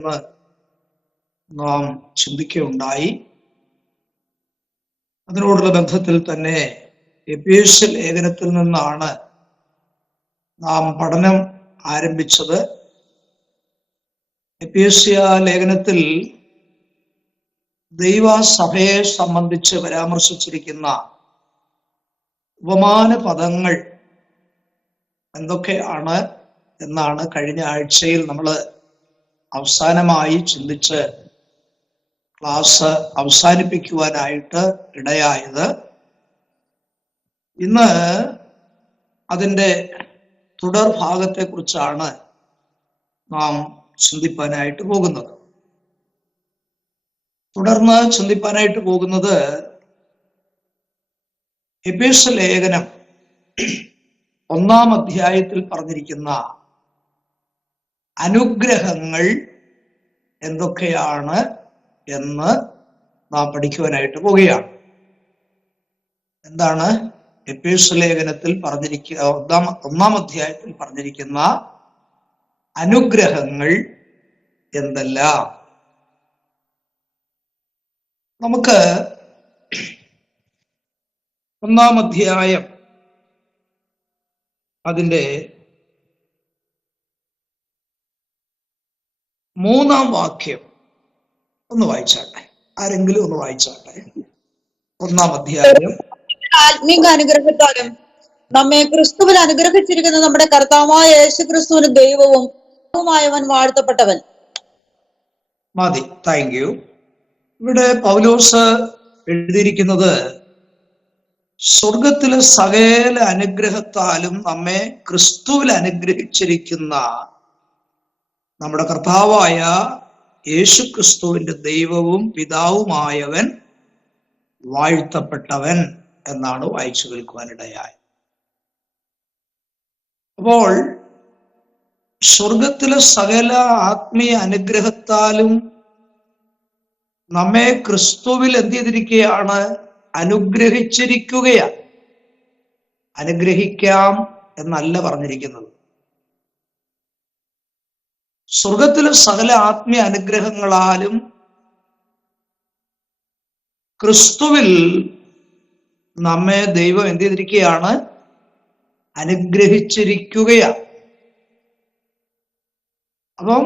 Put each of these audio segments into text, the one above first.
എന്ന് നാം ചിന്തിക്കുകയുണ്ടായി. അതിനോടുള്ള ബന്ധത്തിൽ തന്നെ എഫേസ്യ ലേഖനത്തിൽ നിന്നാണ് നാം പഠനം ആരംഭിച്ചത്. എഫേസ്യ ലേഖനത്തിൽ ദൈവസഭയെ സംബന്ധിച്ച് പരാമർശിച്ചിരിക്കുന്ന ഉപമാന പദങ്ങൾ എന്തൊക്കെയാണ് എന്നാണ് കഴിഞ്ഞ ആഴ്ചയിൽ നമ്മൾ അവസാനമായി ചിന്തിച്ച് ക്ലാസ് അവസാനിപ്പിക്കുവാനായിട്ട് ഇടയായത്. ഇന്ന് അതിൻ്റെ തുടർ ഭാഗത്തെക്കുറിച്ചാണ് നാം ചിന്തിപ്പാനായിട്ട് പോകുന്നത്. തുടർന്ന് ചിന്തിപ്പാനായിട്ട് പോകുന്നത് എഫേസ്യ ലേഖനം 1-ാം അധ്യായത്തിൽ പറഞ്ഞിരിക്കുന്ന അനുഗ്രഹങ്ങൾ എന്തൊക്കെയാണ് എന്ന് നാം പഠിക്കുവാനായിട്ട് പോവുകയാണ്. എന്താണ് എഫേസ്യ ലേഖനത്തിൽ പറഞ്ഞിരിക്കുന്ന 1-ാം അധ്യായത്തിൽ പറഞ്ഞിരിക്കുന്ന അനുഗ്രഹങ്ങൾ എന്തെല്ലാം? നമുക്ക് 1-ാം അധ്യായം അതിൻ്റെ 3-ാം വാക്യം ഒന്ന് വായിച്ചാട്ടെ. ആരെങ്കിലും ഒന്ന് വായിച്ചാട്ടെ. 1-ാം അധ്യായം. ആത്മീക അനുഗ്രഹത്താലും നമ്മെ ക്രിസ്തുവിൽ അനുഗ്രഹിച്ചിരിക്കുന്ന നമ്മുടെ കർത്താവായ യേശു ക്രിസ്തുവിന് ദൈവവും ായവൻ വാഴ്ത്തപ്പെട്ടവൻ. മതി, താങ്ക് യു. ഇവിടെ പൗലോസ് എഴുതിയിരിക്കുന്നത് സ്വർഗത്തിലെ സകല അനുഗ്രഹത്താലും നമ്മെ ക്രിസ്തുവിൽ അനുഗ്രഹിച്ചിരിക്കുന്ന നമ്മുടെ കർത്താവായ യേശു ക്രിസ്തുവിന്റെ ദൈവവും പിതാവുമായവൻ വാഴ്ത്തപ്പെട്ടവൻ എന്നാണ് വായിച്ചു കേൾക്കുവാനിടയായി. അപ്പോൾ സ്വർഗത്തിലെ സകല ആത്മീയ അനുഗ്രഹത്താലും നമ്മെ ക്രിസ്തുവിൽ എന്ത് ചെയ്തിരിക്കുകയാണ്? അനുഗ്രഹിച്ചിരിക്കുകയാണ്. അനുഗ്രഹിക്കാം എന്നല്ല പറഞ്ഞിരിക്കുന്നത്. സ്വർഗത്തിലെ സകല ആത്മീയ അനുഗ്രഹങ്ങളാലും ക്രിസ്തുവിൽ നമ്മെ ദൈവം എന്ത് ചെയ്തിരിക്കുകയാണ്? അനുഗ്രഹിച്ചിരിക്കുകയാണ്. അപ്പം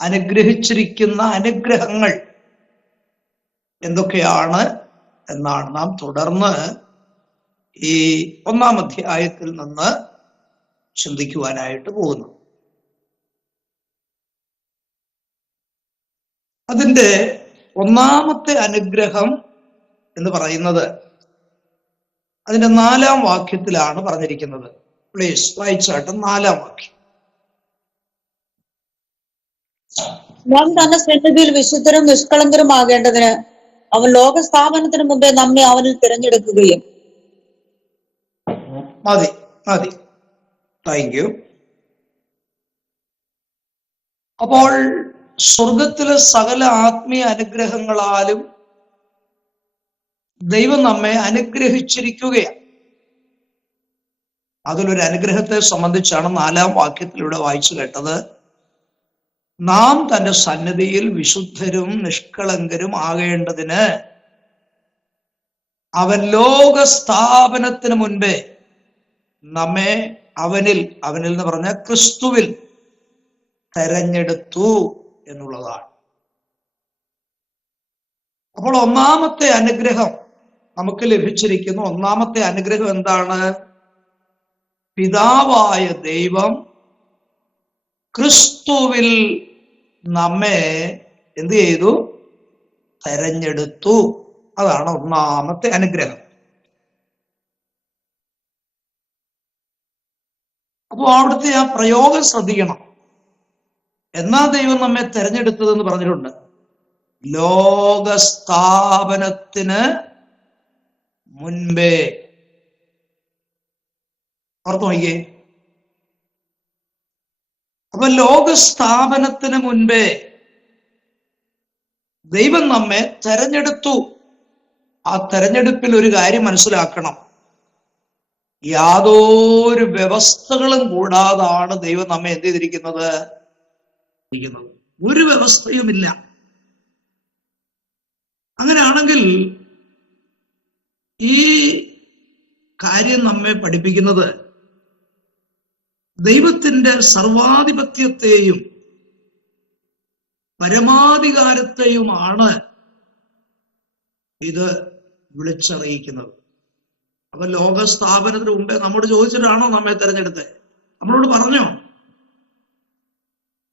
അനുഗ്രഹിച്ചിരിക്കുന്ന അനുഗ്രഹങ്ങൾ എന്തൊക്കെയാണ് എന്നാണ് നാം തുടർന്ന് ഈ 1-ാം അധ്യായത്തിൽ നിന്ന് ചിന്തിക്കുവാനായിട്ട് പോകുന്നത്. അതിൻ്റെ 1-ാമത്തെ അനുഗ്രഹം എന്ന് പറയുന്നത് അതിന്റെ 4-ാം വാക്യത്തിലാണ് പറഞ്ഞിരിക്കുന്നത്. പ്ലീസ് വായിച്ചാട്ട് 4-ാം വാക്യം. നാം തന്റെ സന്നിധിയിൽ വിശുദ്ധരും നിഷ്കളങ്കരും ആകേണ്ടതിന് അവൻ ലോകസ്ഥാപനത്തിന് മുമ്പേ നമ്മെ അവനിൽ തിരഞ്ഞെടുക്കുകയും. മതി മതി, താങ്ക് യു. അപ്പോൾ സ്വർഗത്തിലെ സകല ആത്മീയ അനുഗ്രഹങ്ങളാലും ദൈവം നമ്മെ അനുഗ്രഹിച്ചിരിക്കുകയാണ്. അതിലൊരു അനുഗ്രഹത്തെ സംബന്ധിച്ചാണ് 4-ാം വാക്യത്തിലൂടെ വായിച്ചു കേട്ടത്. നാം തന്റെ സന്നിധിയിൽ വിശുദ്ധരും നിഷ്കളങ്കരും ആകേണ്ടതിന് അവൻ ലോകസ്ഥാപനത്തിന് മുൻപേ നമ്മെ അവനിൽ എന്ന് പറഞ്ഞ ക്രിസ്തുവിൽ തെരഞ്ഞെടുത്തു എന്നുള്ളതാണ്. അപ്പോൾ 1-ാമത്തെ അനുഗ്രഹം നമുക്ക് ലഭിച്ചിരിക്കുന്നു. 1-ാമത്തെ അനുഗ്രഹം എന്താണ്? പിതാവായ ദൈവം ക്രിസ്തുവിൽ നമ്മെ എന്ത് ചെയ്തു? തെരഞ്ഞെടുത്തു. അതാണ് 1-ാമത്തെ അനുഗ്രഹം. അപ്പോൾ അവിടുത്തെ ആ പ്രയോഗം ശ്രദ്ധിക്കണം. എന്നാ ദൈവം നമ്മെ തെരഞ്ഞെടുത്തതെന്ന് പറഞ്ഞിട്ടുണ്ട്? ലോകസ്ഥാപനത്തിന് മുൻപേ. ഓർത്തു നോക്കിയേ. അപ്പൊ ലോകസ്ഥാപനത്തിന് മുൻപേ ദൈവം നമ്മെ തെരഞ്ഞെടുത്തു. ആ തെരഞ്ഞെടുപ്പിൽ ഒരു കാര്യം മനസ്സിലാക്കണം. യാതൊരു വ്യവസ്ഥകളും കൂടാതാണ് ദൈവം നമ്മെ എന്ത് ചെയ്തിരിക്കുന്നത്? ഒരു വ്യവസ്ഥയുമില്ല. അങ്ങനെയാണെങ്കിൽ ഈ കാര്യം നമ്മെ പഠിപ്പിക്കുന്നത് ദൈവത്തിന്റെ സർവാധിപത്യത്തെയും പരമാധികാരത്തെയുമാണ് ഇത് വിളിച്ചറിയിക്കുന്നത്. അപ്പൊ ലോകസ്ഥാപനത്തിന് മുമ്പേ നമ്മോട് ചോദിച്ചിട്ടാണോ നമ്മെ തെരഞ്ഞെടുത്തത്? നമ്മളോട് പറഞ്ഞോ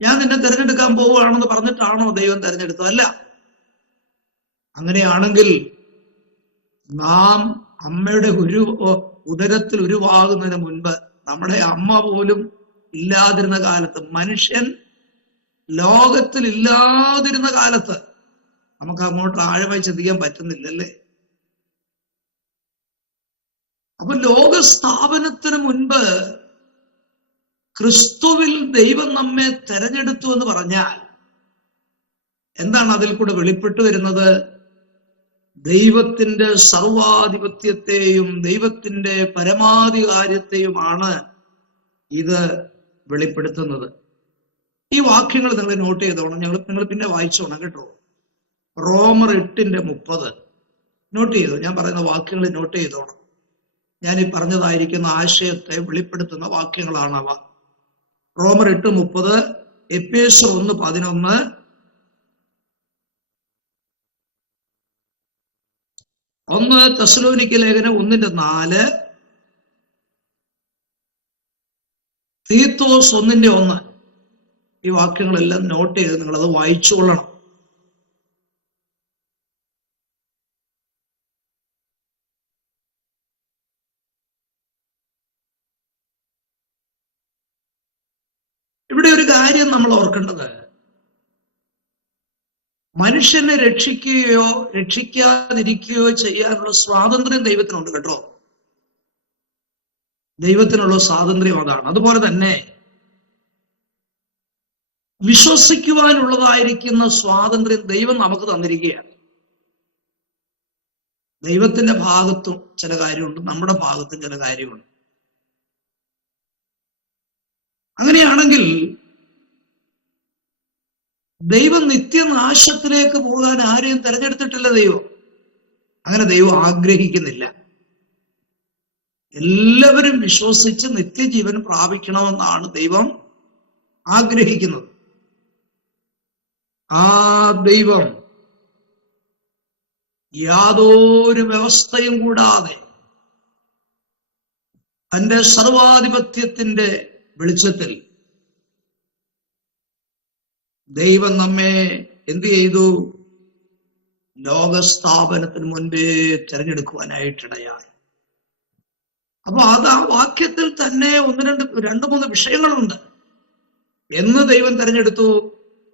ഞാൻ നിന്നെ തിരഞ്ഞെടുക്കാൻ പോവുകയാണെന്ന് പറഞ്ഞിട്ടാണോ ദൈവം തെരഞ്ഞെടുത്തത്? അല്ല. അങ്ങനെയാണെങ്കിൽ നാം അമ്മയുടെ ഉദരത്തിൽ ഉരുവാകുന്നതിന് മുൻപ്, നമ്മുടെ അമ്മ പോലും ഇല്ലാതിരുന്ന കാലത്ത്, മനുഷ്യൻ ലോകത്തിൽ ഇല്ലാതിരുന്ന കാലത്ത്, നമുക്ക് അങ്ങോട്ട് ആഴമായി ചിന്തിക്കാൻ പറ്റുന്നില്ലല്ലേ? അപ്പൊ ലോകസ്ഥാപനത്തിന് മുൻപ് ക്രിസ്തുവിൽ ദൈവം നമ്മെ തെരഞ്ഞെടുത്തു എന്ന് പറഞ്ഞാൽ എന്താണ് അതിൽ കൂടെ വെളിപ്പെട്ടു വരുന്നത്? ദൈവത്തിന്റെ സർവാധിപത്യത്തെയും ദൈവത്തിന്റെ പരമാധികാരത്തെയുമാണ് ഇത് വെളിപ്പെടുത്തുന്നത്. ഈ വാക്യങ്ങൾ നിങ്ങൾ നോട്ട് ചെയ്തോണം, നിങ്ങൾ പിന്നെ വായിച്ചോണം കേട്ടോ. റോമർ 8:30 നോട്ട് ചെയ്തോ. ഞാൻ പറയുന്ന വാക്യങ്ങൾ നോട്ട് ചെയ്തോണം. ഞാൻ ഈ പറഞ്ഞതായിരിക്കുന്ന ആശയത്തെ വെളിപ്പെടുത്തുന്ന വാക്യങ്ങളാണ് അവ. റോമർ 8:30, എഫേസ്യർ 1:11, തെസ്സലോനിക്ക ലേഖനം 1:4, തീത്തോസ് 1:1. ഈ വാക്യങ്ങളെല്ലാം നോട്ട് ചെയ്ത് നിങ്ങളത് വായിച്ചുകൊള്ളണം. ഇവിടെ ഒരു കാര്യം നമ്മൾ ഓർക്കേണ്ടത്, മനുഷ്യനെ രക്ഷിക്കുകയോ രക്ഷിക്കാതിരിക്കുകയോ ചെയ്യാനുള്ള സ്വാതന്ത്ര്യം ദൈവത്തിനുണ്ട് കേട്ടോ. ദൈവത്തിനുള്ള സ്വാതന്ത്ര്യം അതാണ്. അതുപോലെ തന്നെ വിശ്വസിക്കുവാനുള്ളതായിരിക്കുന്ന സ്വാതന്ത്ര്യം ദൈവം നമുക്ക് തന്നിരിക്കുകയാണ്. ദൈവത്തിന്റെ ഭാഗത്തും ചില കാര്യമുണ്ട്, നമ്മുടെ ഭാഗത്തും ചില കാര്യമുണ്ട്. അങ്ങനെയാണെങ്കിൽ ദൈവം നിത്യനാശത്തിലേക്ക് പോകാൻ ആരെയും തെരഞ്ഞെടുത്തിട്ടില്ല ദൈവം. അങ്ങനെ ദൈവം ആഗ്രഹിക്കുന്നില്ല. എല്ലാവരും വിശ്വസിച്ച് നിത്യജീവൻ പ്രാപിക്കണമെന്നാണ് ദൈവം ആഗ്രഹിക്കുന്നത്. ആ ദൈവം യാതൊരു വ്യവസ്ഥയും കൂടാതെ തന്റെ സർവാധിപത്യത്തിന്റെ വെളിച്ചത്തിൽ ദൈവം നമ്മെ എന്ത് ചെയ്തു? ലോകസ്ഥാപനത്തിന് മുൻപേ തിരഞ്ഞെടുക്കുവാനായിട്ടിടയായി. അപ്പൊ അത് ആ വാക്യത്തിൽ തന്നെ രണ്ട് മൂന്ന് വിഷയങ്ങളുണ്ട്. എന്ന് ദൈവം തിരഞ്ഞെടുത്തു?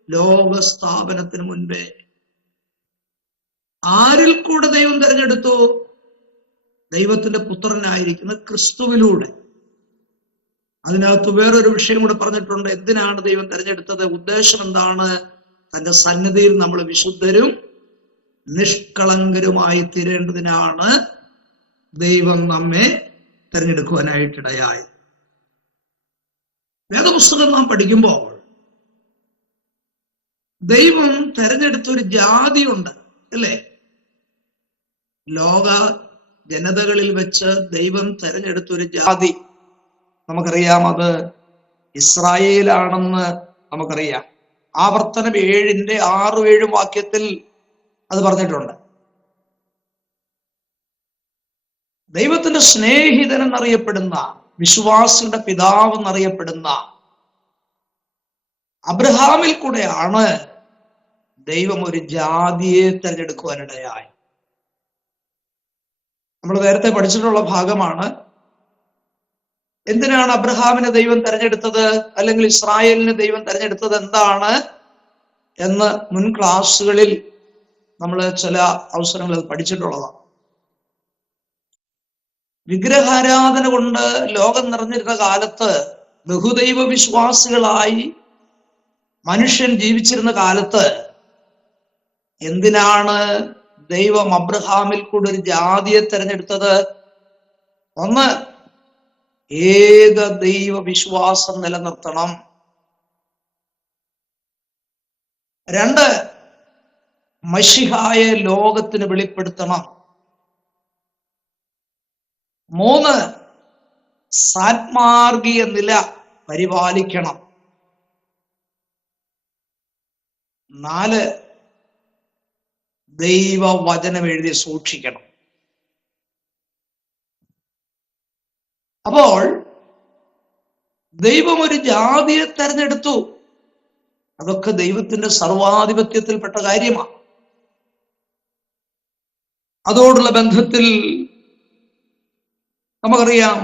ലോകസ്ഥാപനത്തിന് മുൻപേ. ആരിൽ കൂടെ ദൈവം തിരഞ്ഞെടുത്തു? ദൈവത്തിന്റെ പുത്രനായിരിക്കുന്ന ക്രിസ്തുവിലൂടെ. അതിനകത്ത് വേറൊരു വിഷയം കൂടെ പറഞ്ഞിട്ടുണ്ട്. എന്തിനാണ് ദൈവം തിരഞ്ഞെടുത്തത്? ഉദ്ദേശം എന്താണ്? തന്റെ സന്നിധിയിൽ നമ്മൾ വിശുദ്ധരും നിഷ്കളങ്കരുമായി തീരേണ്ടതിനാണ് ദൈവം നമ്മെ തിരഞ്ഞെടുക്കുവാനായിട്ടിടയായി. വേദപുസ്തകം നാം പഠിക്കുമ്പോൾ ദൈവം തെരഞ്ഞെടുത്തൊരു ജാതിയുണ്ട്, അല്ലേ? ലോക ജനതകളിൽ വെച്ച് ദൈവം തെരഞ്ഞെടുത്തൊരു ജാതി നമുക്കറിയാം. അത് ഇസ്രായേലാണെന്ന് നമുക്കറിയാം. ആവർത്തനം 7:6-7 വാക്യത്തിൽ അത് പറഞ്ഞിട്ടുണ്ട്. ദൈവത്തിന്റെ സ്നേഹിതൻ എന്നറിയപ്പെടുന്ന, വിശ്വാസിയുടെ പിതാവ് എന്നറിയപ്പെടുന്ന അബ്രഹാമിൽ കൂടെയാണ് ദൈവം ഒരു ജാതിയെ തിരഞ്ഞെടുക്കുവാനിടയായി. നമ്മൾ നേരത്തെ പഠിച്ചിട്ടുള്ള ഭാഗമാണ്. എന്തിനാണ് അബ്രഹാമിനെ ദൈവം തെരഞ്ഞെടുത്തത്, അല്ലെങ്കിൽ ഇസ്രായേലിനെ ദൈവം തെരഞ്ഞെടുത്തത് എന്താണ് എന്ന് മുൻ ക്ലാസ്സുകളിൽ നമ്മൾ ചില അവസരങ്ങളിൽ പഠിച്ചിട്ടുള്ളതാണ്. വിഗ്രഹാരാധന കൊണ്ട് ലോകം നിറഞ്ഞിരുന്ന കാലത്ത്, ബഹുദൈവ വിശ്വാസികളായി മനുഷ്യൻ ജീവിച്ചിരുന്ന കാലത്ത്, എന്തിനാണ് ദൈവം അബ്രഹാമിൽ കൂടെ ഒരു ജാതിയെ തെരഞ്ഞെടുത്തത്? ഒന്ന്, ഏക ദൈവ വിശ്വാസം നിലനിർത്തണം. 2, മശിഹായെ ലോകത്തിന് വെളിപ്പെടുത്തണം. 3, സാത്മാർഗീയ നില പരിപാലിക്കണം. 4, ദൈവവചനം എഴുതി സൂക്ഷിക്കണം. അപ്പോൾ ദൈവം ഒരു ജാതിയെ തെരഞ്ഞെടുത്തു. അതൊക്കെ ദൈവത്തിന്റെ സർവാധിപത്യത്തിൽപ്പെട്ട കാര്യമാണ്. അതോടുള്ള ബന്ധത്തിൽ നമുക്കറിയാം,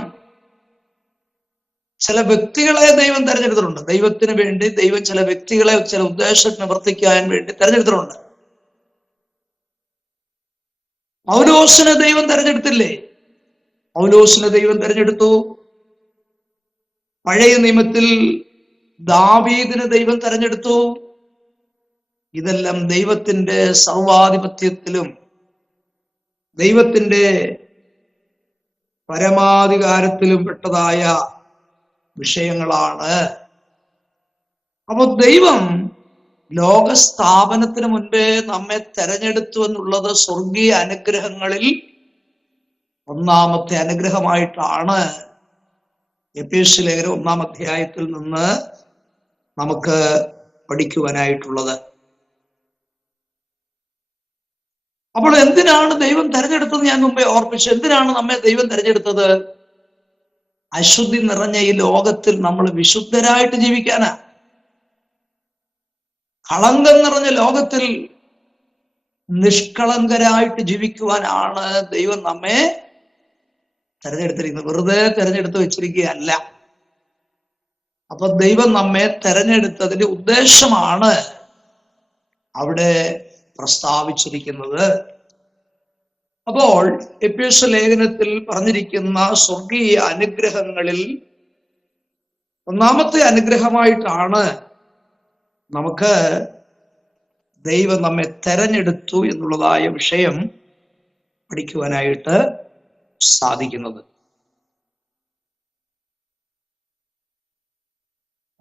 ചില വ്യക്തികളെ ദൈവം തെരഞ്ഞെടുത്തിട്ടുണ്ട്. ദൈവത്തിന് വേണ്ടി ദൈവം ചില വ്യക്തികളെ ചില ഉദ്ദേശം നിവർത്തിക്കാൻ വേണ്ടി തെരഞ്ഞെടുത്തിട്ടുണ്ട്. പൗലോസിനെ ദൈവം തെരഞ്ഞെടുത്തില്ലേ? പൗലോസിനെ ദൈവം തെരഞ്ഞെടുത്തു. പഴയ നിയമത്തിൽ ദാവീദിനെ ദൈവം തെരഞ്ഞെടുത്തു. ഇതെല്ലാം ദൈവത്തിന്റെ സർവാധിപത്യത്തിലും ദൈവത്തിന്റെ പരമാധികാരത്തിലും പെട്ടതായ വിഷയങ്ങളാണ്. അപ്പോൾ ദൈവം ലോകസ്ഥാപനത്തിന് മുൻപേ നമ്മെ തെരഞ്ഞെടുത്തു എന്നുള്ളത് സ്വർഗീയ അനുഗ്രഹങ്ങളിൽ ഒന്നാമത്തെ അനുഗ്രഹമായിട്ടാണ് എഫേസ്യ ലേഖനം 1-ാം അധ്യായത്തിൽ നിന്ന് നമുക്ക് പഠിക്കുവാനായിട്ടുള്ളത്. അപ്പോൾ എന്തിനാണ് ദൈവം തെരഞ്ഞെടുത്തത്? ഞാൻ മുമ്പേ ഓർപ്പിച്ചു. എന്തിനാണ് നമ്മെ ദൈവം തെരഞ്ഞെടുത്തത്? അശുദ്ധി നിറഞ്ഞ ഈ ലോകത്തിൽ നമ്മൾ വിശുദ്ധരായിട്ട് ജീവിക്കാനാ. കളങ്കം നിറഞ്ഞ ലോകത്തിൽ നിഷ്കളങ്കരായിട്ട് ജീവിക്കുവാനാണ് ദൈവം നമ്മെ തെരഞ്ഞെടുത്തിരിക്കുന്നത്. വെറുതെ തെരഞ്ഞെടുത്ത് വെച്ചിരിക്കുകയല്ല. അപ്പൊ ദൈവം നമ്മെ തെരഞ്ഞെടുത്തതിന്റെ ഉദ്ദേശമാണ് അവിടെ പ്രസ്താവിച്ചിരിക്കുന്നത്. അപ്പോൾ എഫേസ്യ ലേഖനത്തിൽ പറഞ്ഞിരിക്കുന്ന സ്വർഗീയ അനുഗ്രഹങ്ങളിൽ ഒന്നാമത്തെ അനുഗ്രഹമായിട്ടാണ് നമുക്ക് ദൈവം നമ്മെ തെരഞ്ഞെടുത്തു എന്നുള്ളതായ വിഷയം പഠിക്കുവാനായിട്ട് സാധിക്കുന്നത്.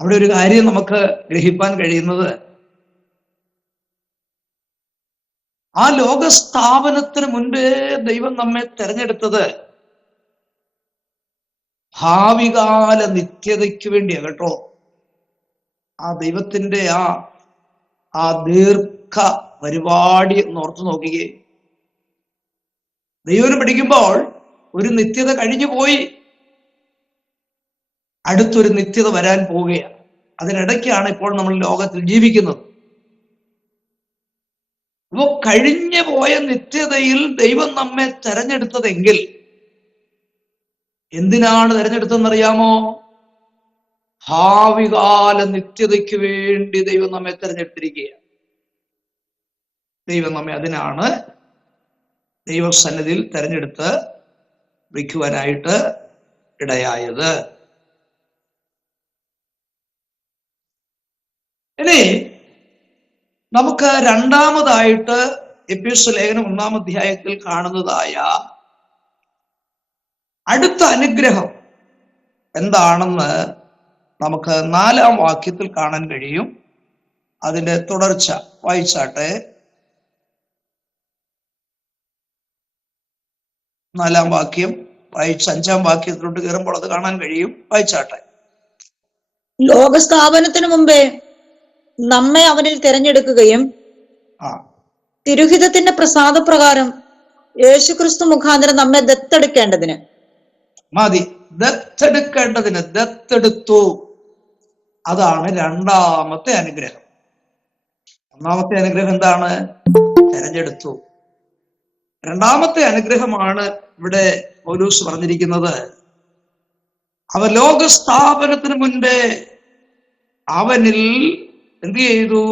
അവിടെ ഒരു കാര്യം നമുക്ക് ഗ്രഹിപ്പാൻ കഴിയുന്നത്, ആ ലോകസ്ഥാപനത്തിന് മുൻപേ ദൈവം നമ്മെ തെരഞ്ഞെടുത്തത് ഭാവികാല നിത്യതയ്ക്ക് വേണ്ടിയാ കേട്ടോ. ആ ദൈവത്തിന്റെ ആ ദീർഘ പരിപാടി ഒന്ന് ഓർത്തു നോക്കിക്കേ. ദൈവം പഠിക്കുമ്പോൾ ഒരു നിത്യത കഴിഞ്ഞു പോയി, അടുത്തൊരു നിത്യത വരാൻ പോവുകയാണ്. അതിനിടയ്ക്കാണ് ഇപ്പോൾ നമ്മൾ ലോകത്തിൽ ജീവിക്കുന്നത്. അപ്പോ കഴിഞ്ഞു പോയ നിത്യതയിൽ ദൈവം നമ്മെ തെരഞ്ഞെടുത്തതെങ്കിൽ എന്തിനാണ് തെരഞ്ഞെടുത്തതെന്നറിയാമോ? ഭാവികാല നിത്യതയ്ക്ക് വേണ്ടി ദൈവം നമ്മെ തെരഞ്ഞെടുത്തിരിക്കുകയാണ്. ദൈവം നമ്മെ അതിനാണ് ദൈവസന്നിധിയിൽ തെരഞ്ഞെടുത്ത് വയ്ക്കുവാനായിട്ട് ഇടയായത്. ഇനി നമുക്ക് രണ്ടാമതായിട്ട് എഫേസ്യ ലേഖനം 1-ാം അധ്യായത്തിൽ കാണുന്നതായ അടുത്ത അനുഗ്രഹം എന്താണെന്ന് നമുക്ക് 4-ാം വാക്യത്തിൽ കാണാൻ കഴിയും. അതിന്റെ തുടർച്ച വായിച്ചാട്ടെ. 4-ാം വാക്യം വായിച്ച് 5-ാം വാക്യത്തിലോട്ട് കയറുമ്പോൾ അത് കാണാൻ കഴിയും. വായിച്ചാട്ടെ. ലോകസ്ഥാപനത്തിന് മുമ്പേ നമ്മെ അവനിൽ തിരഞ്ഞെടുക്കുകയും തിരുഹിതത്തിന്റെ പ്രസാദപ്രകാരം യേശുക്രിസ്തു മുഖാന്തരം നമ്മെ ദത്തെടുക്കേണ്ടതിന്. മതി, ദത്തെടുക്കേണ്ടതിന്. ദത്തെടുത്തു, അതാണ് രണ്ടാമത്തെ അനുഗ്രഹം. ഒന്നാമത്തെ അനുഗ്രഹം എന്താണ്? തെരഞ്ഞെടുത്തു. രണ്ടാമത്തെ അനുഗ്രഹമാണ് ഇവിടെ പൗലോസ് പറഞ്ഞിരിക്കുന്നത്. അവ ലോകസ്ഥാപനത്തിന് മുൻപേ അവനിൽ എന്ത് ചെയ്തു?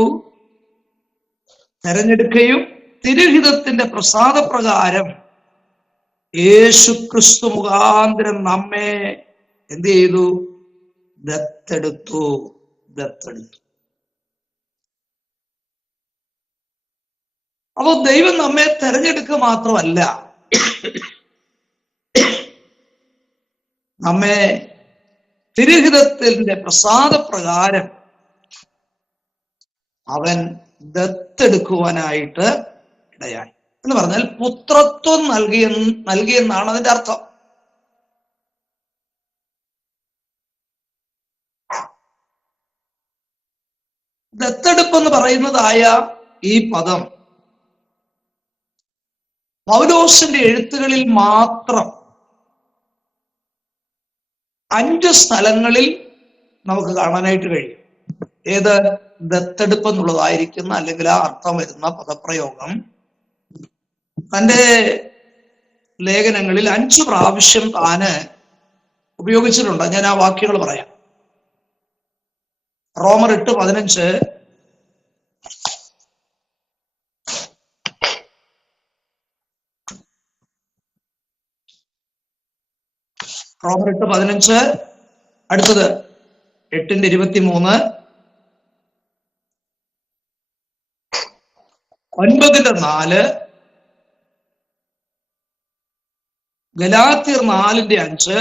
തെരഞ്ഞെടുക്കുകയും തിരുഹിതത്തിന്റെ പ്രസാദപ്രകാരം യേശുക്രിസ്തു മുഖാന്തരം നമ്മെ എന്ത് ചെയ്തു? ദത്തെടുത്തു. അപ്പോ ദൈവം നമ്മെ തെരഞ്ഞെടുക്കുക മാത്രമല്ല, നമ്മെ തിരുഹിതത്തിന്റെ പ്രസാദപ്രകാരം അവൻ ദത്തെടുക്കുവാനായിട്ട് ഇടയായി. എന്ന് പറഞ്ഞാൽ പുത്രത്വം നൽകിയെന്നാണ് അതിന്റെ അർത്ഥം. ദത്തെടുപ്പ് എന്ന് പറയുന്നതായ ഈ പദം പൗലോസിന്റെ എഴുത്തുകളിൽ മാത്രം 5 സ്ഥലങ്ങളിൽ നമുക്ക് കാണാനായിട്ട് കഴിയും. ഏത്? ദത്തെടുപ്പ് എന്നുള്ളതായിരിക്കുന്ന അല്ലെങ്കിൽ ആ അർത്ഥം വരുന്ന പദപ്രയോഗം തന്റെ ലേഖനങ്ങളിൽ 5 പ്രാവശ്യം താന് ഉപയോഗിച്ചിട്ടുണ്ട്. ഞാൻ ആ വാക്യങ്ങൾ പറയാം. റോമർ 8:15, റോമർ 8:15, അടുത്തത് 8:23, 9:4, ഗലാത്യർ 4:5,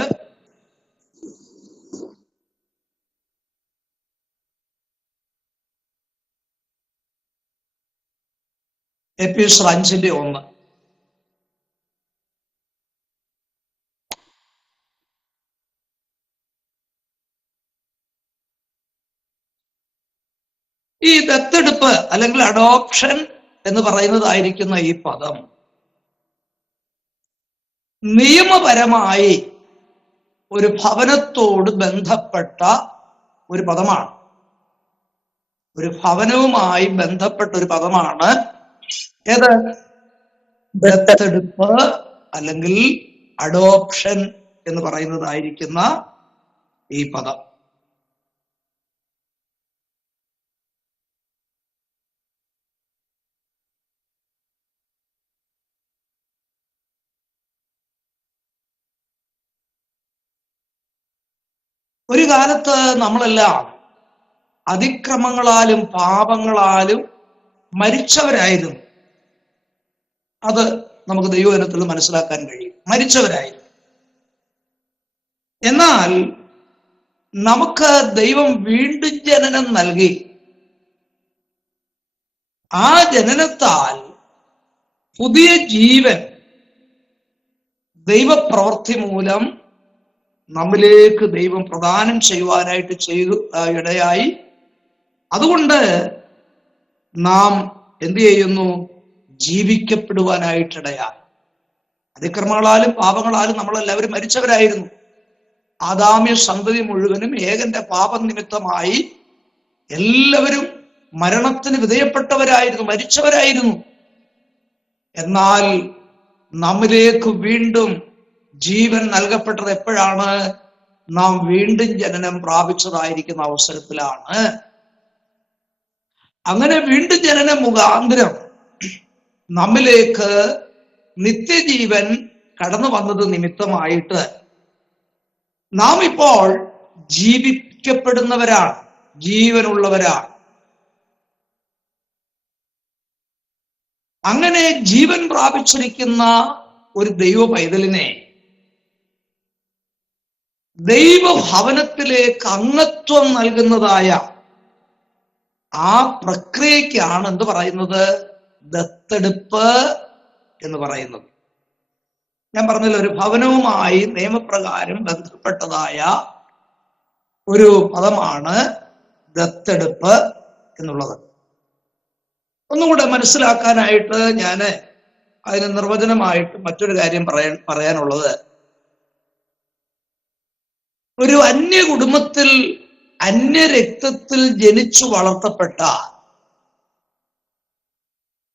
എഫേസ്യർ 5:1. ഈ ദത്തെടുപ്പ് അല്ലെങ്കിൽ അഡോപ്ഷൻ എന്ന് പറയുന്നതായിരിക്കുന്ന ഈ പദം നിയമപരമായി ഒരു ഭവനത്തോട് ബന്ധപ്പെട്ട ഒരു പദമാണ്. ഒരു ഭവനവുമായി ബന്ധപ്പെട്ട ഒരു പദമാണ് ഏത്? ദത്തെടുപ്പ് അല്ലെങ്കിൽ അഡോപ്ഷൻ എന്ന് പറയുന്നതായിരിക്കുന്ന ഈ പദം. ഒരു കാലത്ത് നമ്മളെല്ലാം അതിക്രമങ്ങളാലും പാപങ്ങളാലും മരിച്ചവരായിരുന്നു. അത് നമുക്ക് ദൈവവചനത്തിൽ മനസ്സിലാക്കാൻ കഴിയും. മരിച്ചവരായിരുന്നു. എന്നാൽ നമുക്ക് ദൈവം വീണ്ടും ജനനം നൽകി. ആ ജനനത്താൽ പുതിയ ജീവൻ ദൈവപ്രവൃത്തി മൂലം നമ്മിലേക്ക് ദൈവം പ്രദാനം ചെയ്യുവാനായിട്ട് ഇടയായി. അതുകൊണ്ട് നാം എന്ത് ചെയ്യുന്നു? ജീവിക്കപ്പെടുവാനായിട്ടിടയായി. അതിക്രമങ്ങളാലും പാപങ്ങളാലും നമ്മളെല്ലാവരും മരിച്ചവരായിരുന്നു. ആദാമ്യ സന്തതി മുഴുവനും ഏകന്റെ പാപനിമിത്തമായി എല്ലാവരും മരണത്തിന് വിധേയപ്പെട്ടവരായിരുന്നു, മരിച്ചവരായിരുന്നു. എന്നാൽ നമ്മിലേക്ക് വീണ്ടും ജീവൻ നൽകപ്പെട്ടത് എപ്പോഴാണ്? നാം വീണ്ടും ജനനം പ്രാപിച്ചതായിരിക്കുന്ന അവസരത്തിലാണ്. അങ്ങനെ വീണ്ടും ജനനം മുഖാന്തരം നമ്മിലേക്ക് നിത്യജീവൻ കടന്നു വന്നത് നിമിത്തമായിട്ട് നാം ഇപ്പോൾ ജീവിക്കപ്പെടുന്നവരാണ്, ജീവനുള്ളവരാണ്. അങ്ങനെ ജീവൻ പ്രാപിച്ചിരിക്കുന്ന ഒരു ദൈവ പൈതലിനെ ദൈവഭവനത്തിലേക്ക് അംഗത്വം നൽകുന്നതായ ആ പ്രക്രിയക്കാണ് എന്ത് പറയുന്നത്? ദത്തെടുപ്പ് എന്ന് പറയുന്നത്. ഞാൻ പറഞ്ഞല്ലോ, ഒരു ഭവനവുമായി നിയമപ്രകാരം ബന്ധപ്പെട്ടതായ ഒരു പദമാണ് ദത്തെടുപ്പ് എന്നുള്ളത്. ഒന്നുകൂടെ മനസ്സിലാക്കാനായിട്ട് ഞാൻ അതിന് നിർവചനമായിട്ട് മറ്റൊരു കാര്യം പറയാനുള്ളത്, ഒരു അന്യകുടുംബത്തിൽ അന്യരക്തത്തിൽ ജനിച്ചു വളർത്തപ്പെട്ട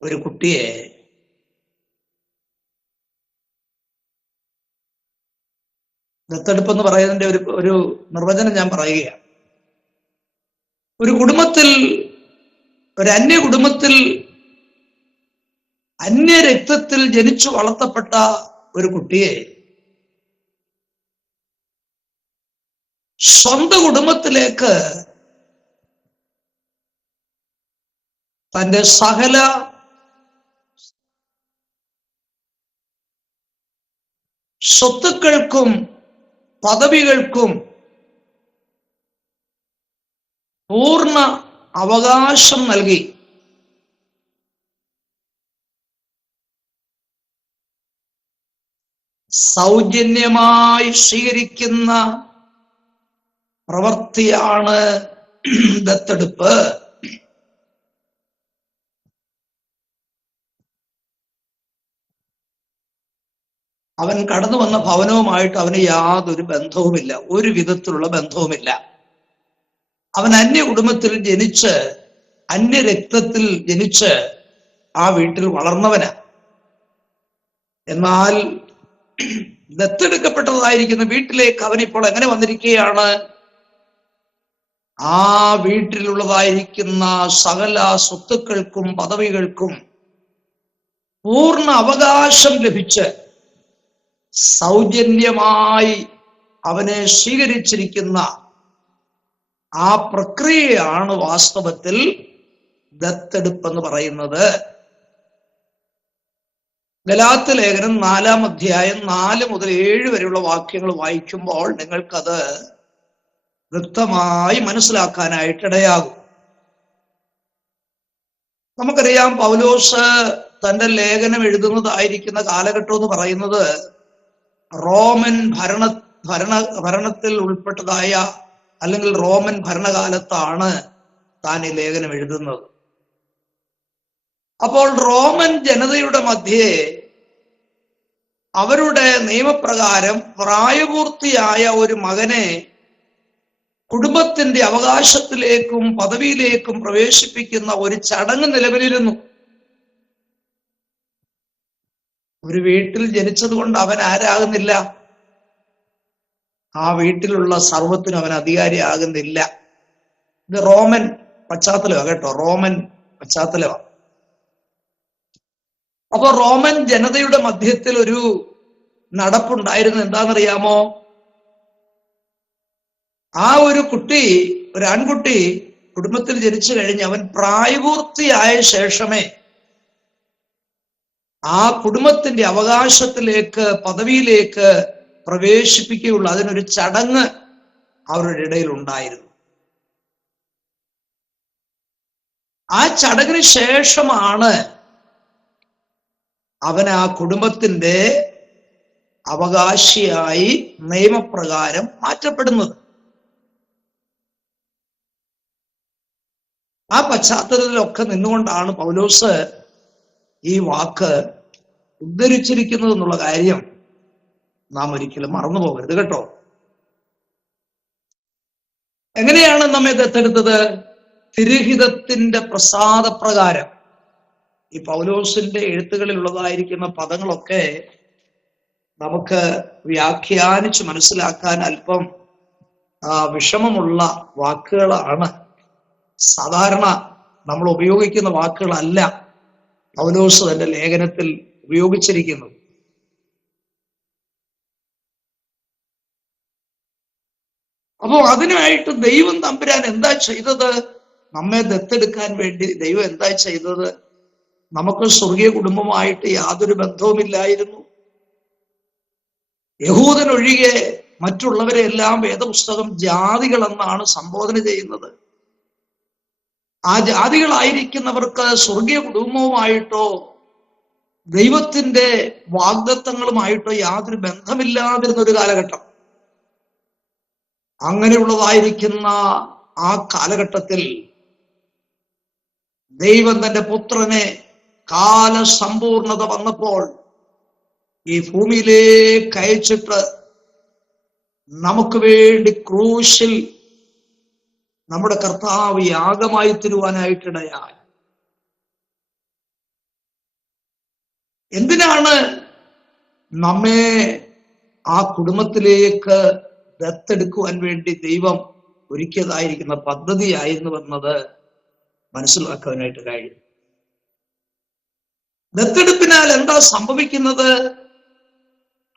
ഒരു കുട്ടിയെ ദത്തെടുപ്പ് എന്ന് പറയുന്നതിന്റെ ഒരു നിർവചനം ഞാൻ പറയുകയാണ്. ഒരു കുടുംബത്തിൽ, ഒരു അന്യകുടുംബത്തിൽ അന്യരക്തത്തിൽ ജനിച്ചു വളർത്തപ്പെട്ട ഒരു കുട്ടിയെ സ്വന്തം കുടുംബത്തിലേക്ക് തന്റെ സകല സ്വത്തുക്കൾക്കും പദവികൾക്കും പൂർണ്ണ അവകാശം നൽകി സൗജന്യമായി സ്വീകരിക്കുന്ന പ്രവൃത്തിയാണ് ദത്തെടുപ്പ്. അവൻ കടന്നു വന്ന ഭവനവുമായിട്ട് അവന് യാതൊരു ബന്ധവുമില്ല, ഒരു വിധത്തിലുള്ള ബന്ധവുമില്ല. അവൻ അന്യ കുടുംബത്തിൽ ജനിച്ച്, അന്യ രക്തത്തിൽ ജനിച്ച് ആ വീട്ടിൽ വളർന്നവനാ. എന്നാൽ ദത്തെടുക്കപ്പെട്ടതായിരിക്കുന്ന വീട്ടിലേക്ക് അവനിപ്പോൾ എങ്ങനെ വന്നിരിക്കുകയാണ്? ആ വീട്ടിലുള്ളതായിരിക്കുന്ന സകല സ്വത്തുക്കൾക്കും പദവികൾക്കും പൂർണ്ണ അവകാശം ലഭിച്ച് സൗജന്യമായി അവനെ സ്വീകരിച്ചിരിക്കുന്ന ആ പ്രക്രിയയാണ് വാസ്തവത്തിൽ ദത്തെടുപ്പെന്ന് പറയുന്നത്. ഗലാത്യ ലേഖനം 4-ാം അധ്യായം 4 മുതൽ 7 വരെയുള്ള വാക്യങ്ങൾ വായിക്കുമ്പോൾ നിങ്ങൾക്കത് വ്യക്തമായി മനസ്സിലാക്കാനായിട്ട് ഇടയാകും. നമുക്കറിയാം, പൗലോസ് തന്റെ ലേഖനം എഴുതുന്നതായിരിക്കുന്ന കാലഘട്ടം എന്ന് പറയുന്നത് റോമൻ ഭരണത്തിൽ ഉൾപ്പെട്ടതായ അല്ലെങ്കിൽ റോമൻ ഭരണകാലത്താണ് താൻ ഈ ലേഖനം എഴുതുന്നത്. അപ്പോൾ റോമൻ ജനതയുടെ മധ്യേ അവരുടെ നിയമപ്രകാരം പ്രായപൂർത്തിയായ ഒരു മകനെ കുടുംബത്തിന്റെ അവകാശത്തിലേക്കും പദവിയിലേക്കും പ്രവേശിപ്പിക്കുന്ന ഒരു ചടങ്ങ് നിലവിലിരുന്നു. ഒരു വീട്ടിൽ ജനിച്ചത് കൊണ്ട് അവൻ ആരാകുന്നില്ല, ആ വീട്ടിലുള്ള സർവത്തിനും അവൻ അധികാരിയാകുന്നില്ല. ഇത് റോമൻ പശ്ചാത്തലമാണ് കേട്ടോ, റോമൻ പശ്ചാത്തലമാണ്. അപ്പൊ റോമൻ ജനതയുടെ മധ്യത്തിൽ ഒരു നടപ്പുണ്ടായിരുന്നു. എന്താണെന്നറിയാമോ? ആ ഒരു ആൺകുട്ടി കുടുംബത്തിൽ ജനിച്ചു കഴിഞ്ഞ് അവൻ പ്രായപൂർത്തിയായ ശേഷമേ ആ കുടുംബത്തിന്റെ അവകാശത്തിലേക്ക് പദവിയിലേക്ക് പ്രവേശിപ്പിക്കുകയുള്ളൂ. അതിനൊരു ചടങ്ങ് അവരുടെ ഇടയിൽ ഉണ്ടായിരുന്നു. ആ ചടങ്ങിന് ശേഷമാണ് അവൻ ആ കുടുംബത്തിന്റെ അവകാശിയായി നിയമപ്രകാരം മാറ്റപ്പെടുന്നത്. ആ പശ്ചാത്തലത്തിലൊക്കെ നിന്നുകൊണ്ടാണ് പൗലോസ് ഈ വാക്ക് ഉദ്ധരിച്ചിരിക്കുന്നത് എന്നുള്ള കാര്യം നാം ഒരിക്കലും മറന്നു പോകരുത് കേട്ടോ. എങ്ങനെയാണ് നമ്മെ ദത്തെടുത്തത്? തിരുഹിതത്തിന്റെ പ്രസാദപ്രകാരം. ഈ പൗലോസിന്റെ എഴുത്തുകളിലുള്ളതായിരിക്കുന്ന പദങ്ങളൊക്കെ നമുക്ക് വ്യാഖ്യാനിച്ച് മനസ്സിലാക്കാൻ അല്പം വിഷമമുള്ള വാക്കുകളാണ്. സാധാരണ നമ്മൾ ഉപയോഗിക്കുന്ന വാക്കുകളല്ല പൗലോസ് തന്റെ ലേഖനത്തിൽ ഉപയോഗിച്ചിരിക്കുന്നത്. അപ്പോ അതിനായിട്ട് ദൈവം തമ്പുരാൻ എന്താ ചെയ്തത്? നമ്മെ ദത്തെടുക്കാൻ വേണ്ടി ദൈവം എന്താ ചെയ്തത്? നമുക്ക് സ്വർഗീയ കുടുംബമായിട്ട് യാതൊരു ബന്ധവുമില്ലായിരുന്നു. യഹൂദനൊഴികെ മറ്റുള്ളവരെല്ലാം വേദപുസ്തകം ജാതികളെന്നാണ് സംബോധന ചെയ്യുന്നത്. ആ ജാതികളായിരിക്കുന്നവർക്ക് സ്വർഗീയ കുടുംബവുമായിട്ടോ ദൈവത്തിന്റെ വാഗ്ദത്തങ്ങളുമായിട്ടോ യാതൊരു ബന്ധമില്ലാതിരുന്ന ഒരു കാലഘട്ടം. അങ്ങനെയുള്ളതായിരിക്കുന്ന ആ കാലഘട്ടത്തിൽ ദൈവം തന്റെ പുത്രനെ കാലസമ്പൂർണത വന്നപ്പോൾ ഈ ഭൂമിയിലേക്ക് അയച്ചിട്ട് നമുക്ക് വേണ്ടി ക്രൂശിൽ നമ്മുടെ കർത്താവ് യാഗമായി തീരുവാനായിട്ടിടയായി. എന്തിനാണ് നമ്മെ ആ കുടുംബത്തിലേക്ക് ദത്തെടുക്കുവാൻ വേണ്ടി ദൈവം ഒരുക്കിയതായിരിക്കുന്ന പദ്ധതിയായിരുന്നു എന്നത് മനസ്സിലാക്കാനായിട്ട് കഴിയും. ദത്തെടുപ്പിനാൽ എന്താ സംഭവിക്കുന്നത്?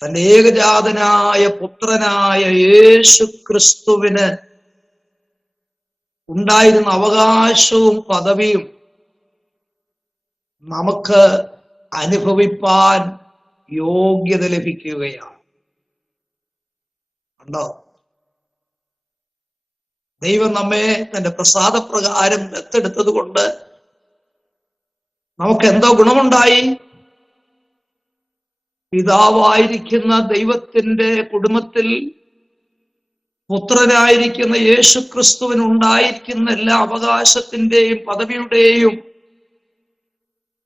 തന്റെ ഏകജാതനായ പുത്രനായ യേശു ക്രിസ്തുവിന് ഉണ്ടായിരുന്ന അവകാശവും പദവിയും നമുക്ക് അനുഭവിപ്പാൻ യോഗ്യത ലഭിക്കുകയാണ്. ഉണ്ടോ? ദൈവം നമ്മെ തന്റെ പ്രസാദപ്രകാരം ദത്തെടുത്തത് കൊണ്ട് നമുക്ക് എന്തോ ഗുണമുണ്ടായി? പിതാവായിരിക്കുന്ന ദൈവത്തിന്റെ കുടുംബത്തിൽ പുത്രനായിരിക്കുന്ന യേശുക്രിസ്തുവിനുണ്ടായിരിക്കുന്ന എല്ലാ അവകാശത്തിന്റെയും പദവിയുടെയും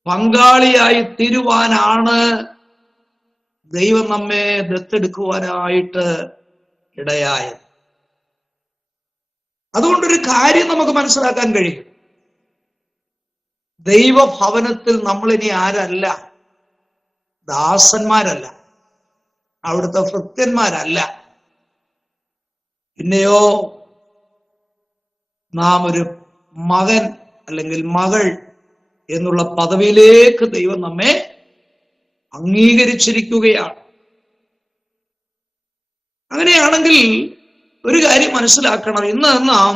പങ്കാളിയായി തീരുവാനാണ് ദൈവം നമ്മെ ദത്തെടുക്കുവാനായിട്ട് ഇടയായത്. അതുകൊണ്ടൊരു കാര്യം നമുക്ക് മനസ്സിലാക്കാൻ കഴിയും. ദൈവഭവനത്തിൽ നമ്മളിനി ആരല്ല, ദാസന്മാരല്ല, അവിടുത്തെ ഭൃത്യന്മാരല്ല. പിന്നെയോ നാം ഒരു മകൻ അല്ലെങ്കിൽ മകൾ എന്നുള്ള പദവിയിലേക്ക് ദൈവം നമ്മെ അംഗീകരിച്ചിരിക്കുകയാണ്. അങ്ങനെയാണെങ്കിൽ ഒരു കാര്യം മനസ്സിലാക്കണം, ഇന്ന് നാം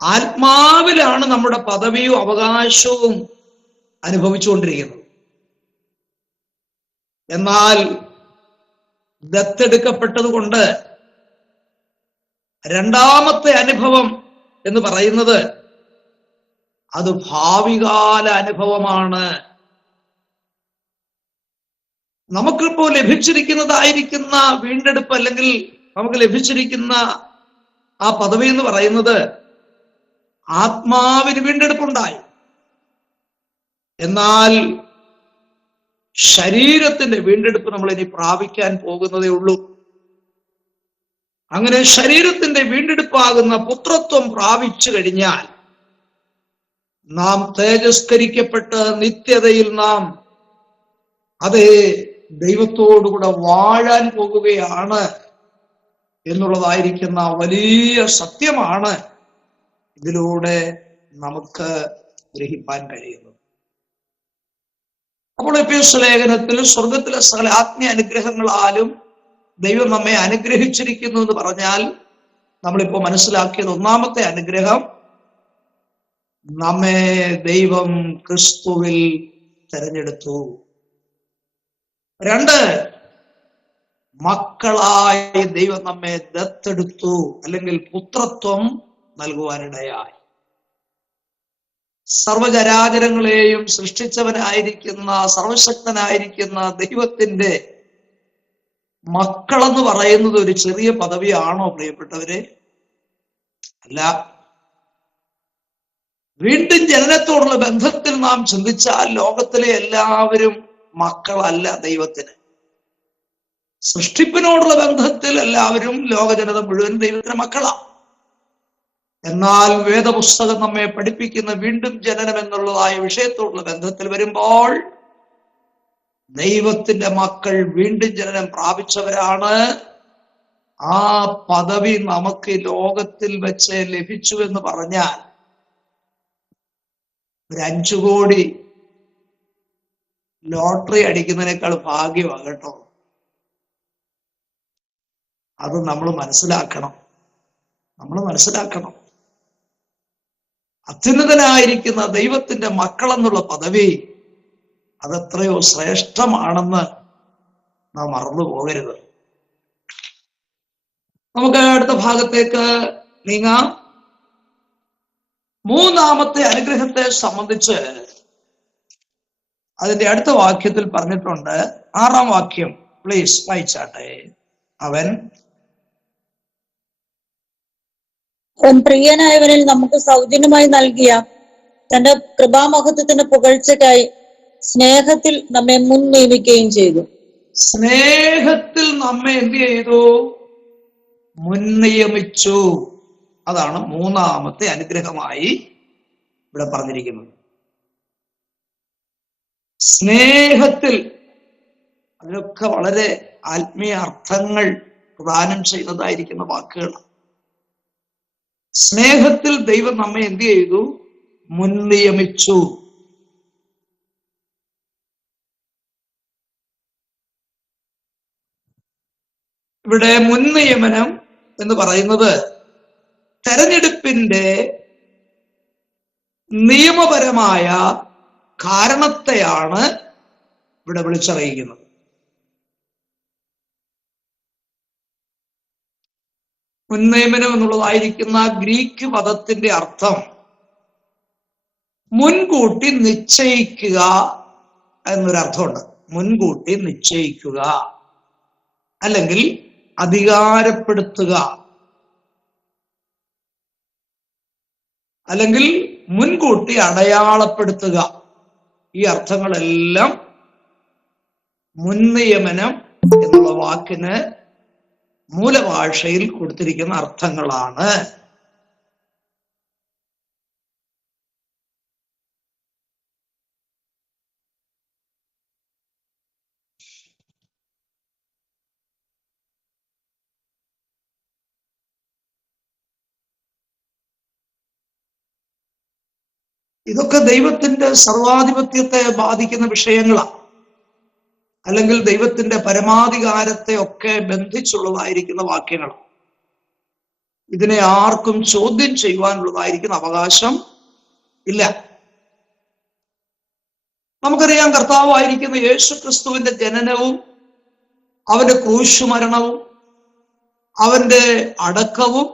ആത്മാവിലാണ് നമ്മുടെ പദവിയും അവകാശവും അനുഭവിച്ചുകൊണ്ടിരിക്കുന്നത്. എന്നാൽ ദത്തെടുക്കപ്പെട്ടത് കൊണ്ട് രണ്ടാമത്തെ അനുഭവം എന്ന് പറയുന്നത് അത് ഭാവികാല അനുഭവമാണ്. നമുക്കിപ്പോ ലഭിച്ചിരിക്കുന്നതായിരിക്കുന്ന വീണ്ടെടുപ്പ് അല്ലെങ്കിൽ നമുക്ക് ലഭിച്ചിരിക്കുന്ന ആ പദവി എന്ന് പറയുന്നത് ആത്മാവിന് വീണ്ടെടുപ്പുണ്ടായി. എന്നാൽ ശരീരത്തിന്റെ വീണ്ടെടുപ്പ് നമ്മൾ ഇനി പ്രാപിക്കാൻ പോകുന്നതേ ഉള്ളൂ. അങ്ങനെ ശരീരത്തിന്റെ വീണ്ടെടുപ്പാകുന്ന പുത്രത്വം പ്രാപിച്ചു കഴിഞ്ഞാൽ നാം തേജസ്കരിക്കപ്പെട്ട് നിത്യതയിൽ നാം അതേ ദൈവത്തോടുകൂടെ വാഴാൻ പോകുകയാണ് എന്നുള്ളതായിരിക്കുന്ന വലിയ സത്യമാണ് ഇതിലൂടെ നമുക്ക് ഗ്രഹിപ്പാൻ കഴിയുന്നത്. അപ്പോൾ എഫേസ്യ ലേഖനത്തിൽ സ്വർഗത്തിലെ സകല ആത്മീയ അനുഗ്രഹങ്ങളാലും ദൈവം നമ്മെ അനുഗ്രഹിച്ചിരിക്കുന്നു എന്ന് പറഞ്ഞാൽ നമ്മളിപ്പോ മനസ്സിലാക്കിയത് ഒന്നാമത്തെ അനുഗ്രഹം, നമ്മെ ദൈവം ക്രിസ്തുവിൽ തെരഞ്ഞെടുത്തു. 2, മക്കളായി ദൈവം നമ്മെ ദത്തെടുത്തു അല്ലെങ്കിൽ പുത്രത്വം നൽകുവാനിടയായി. സർവചരാചരങ്ങളെയും സൃഷ്ടിച്ചവനായിരിക്കുന്ന സർവശക്തനായിരിക്കുന്ന ദൈവത്തിന്റെ മക്കളെന്ന് പറയുന്നത് ഒരു ചെറിയ പദവിയാണോ പ്രിയപ്പെട്ടവരെ? അല്ല. വീണ്ടും ജനനത്തോടുള്ള ബന്ധത്തിൽ നാം ചിന്തിച്ചാൽ ലോകത്തിലെ എല്ലാവരും മക്കളല്ല ദൈവത്തിന്. സൃഷ്ടിപ്പിനോടുള്ള ബന്ധത്തിൽ എല്ലാവരും, ലോകജനത മുഴുവൻ ദൈവത്തിന് മക്കളാണ്. എന്നാൽ വേദപുസ്തകം നമ്മെ പഠിപ്പിക്കുന്ന വീണ്ടും ജനനം എന്നുള്ളതായ വിഷയത്തോടുള്ള ബന്ധത്തിൽ വരുമ്പോൾ ദൈവത്തിന്റെ മക്കൾ വീണ്ടും ജനനം പ്രാപിച്ചവരാണ്. ആ പദവി നമുക്ക് ലോകത്തിൽ വെച്ച് ലഭിച്ചു എന്ന് പറഞ്ഞാൽ ഒരു 5 കോടി ലോട്ടറി അടിക്കുന്നതിനേക്കാൾ ഭാഗ്യമാണ് കേട്ടോ. അത് നമ്മൾ മനസ്സിലാക്കണം. അത്യുന്നതനായിരിക്കുന്ന ദൈവത്തിന്റെ മക്കളെന്നുള്ള പദവി അതെത്രയോ ശ്രേഷ്ഠമാണെന്ന് നാം മറന്നു പോകരുത്. നമുക്ക് അടുത്ത ഭാഗത്തേക്ക് നീങ്ങാം. 3ാമത്തെ അനുഗ്രഹത്തെ സംബന്ധിച്ച് അതിന്റെ അടുത്ത വാക്യത്തിൽ പറഞ്ഞിട്ടുണ്ട്. 6ാം വാക്യം പ്ലീസ് വായിച്ചാട്ടെ. അവൻ പ്രിയനായവനിൽ നമുക്ക് സൗജന്യമായി നൽകിയ തന്റെ കൃപാമഹത്വത്തിന്റെ പുകഴ്ചയ്ക്കായി സ്നേഹത്തിൽ നമ്മെ മുൻ നിയമിക്കുകയും ചെയ്തു. സ്നേഹത്തിൽ നമ്മെ എന്ത് ചെയ്തു? മുൻ നിയമിച്ചു. അതാണ് 3ാമത്തെ അനുഗ്രഹമായി ഇവിടെ പറഞ്ഞിരിക്കുന്നത്. സ്നേഹത്തിൽ, അതിനൊക്കെ വളരെ ആത്മീയ അർത്ഥങ്ങൾ പ്രദാനം ചെയ്യുന്നതായിരിക്കുന്ന വാക്കുകളാണ്. സ്നേഹത്തിൽ ദൈവം നമ്മെ എന്ത് ചെയ്തു? മുൻ നിയമിച്ചു. ഇവിടെ മുൻ നിയമനം എന്ന് പറയുന്നത് തെരഞ്ഞെടുപ്പിന്റെ നിയമപരമായ കാരണത്തെയാണ് ഇവിടെ വിളിച്ചറിയിക്കുന്നത്. മുൻനിയമനം എന്നുള്ളതായിരിക്കുന്ന ഗ്രീക്ക് പദത്തിന്റെ അർത്ഥം മുൻകൂട്ടി നിശ്ചയിക്കുക എന്നൊരർത്ഥമുണ്ട്. മുൻകൂട്ടി നിശ്ചയിക്കുക, അല്ലെങ്കിൽ അധികാരപ്പെടുത്തുക, അല്ലെങ്കിൽ മുൻകൂട്ടി അടയാളപ്പെടുത്തുക. ഈ അർത്ഥങ്ങളെല്ലാം മുൻനിയമനം എന്നുള്ള വാക്കിന് മൂലഭാഷയിൽ കൊടുത്തിരിക്കുന്ന അർത്ഥങ്ങളാണ്. ഇതൊക്കെ ദൈവത്തിന്റെ സർവാധിപത്യത്തെ ബാധിക്കുന്ന വിഷയങ്ങളാണ്, അല്ലെങ്കിൽ ദൈവത്തിന്റെ പരമാധികാരത്തെ ഒക്കെ ബന്ധിച്ചുള്ളതായിരിക്കുന്ന വാക്യങ്ങളാണ്. ഇതിനെ ആർക്കും ചോദ്യം ചെയ്യുവാനുള്ളതായിരിക്കുന്ന അവകാശം ഇല്ല. നമുക്കറിയാം, കർത്താവായിരിക്കുന്ന യേശു ക്രിസ്തുവിന്റെ ജനനവും അവന്റെ ക്രൂശുമരണവും അവന്റെ അടക്കവും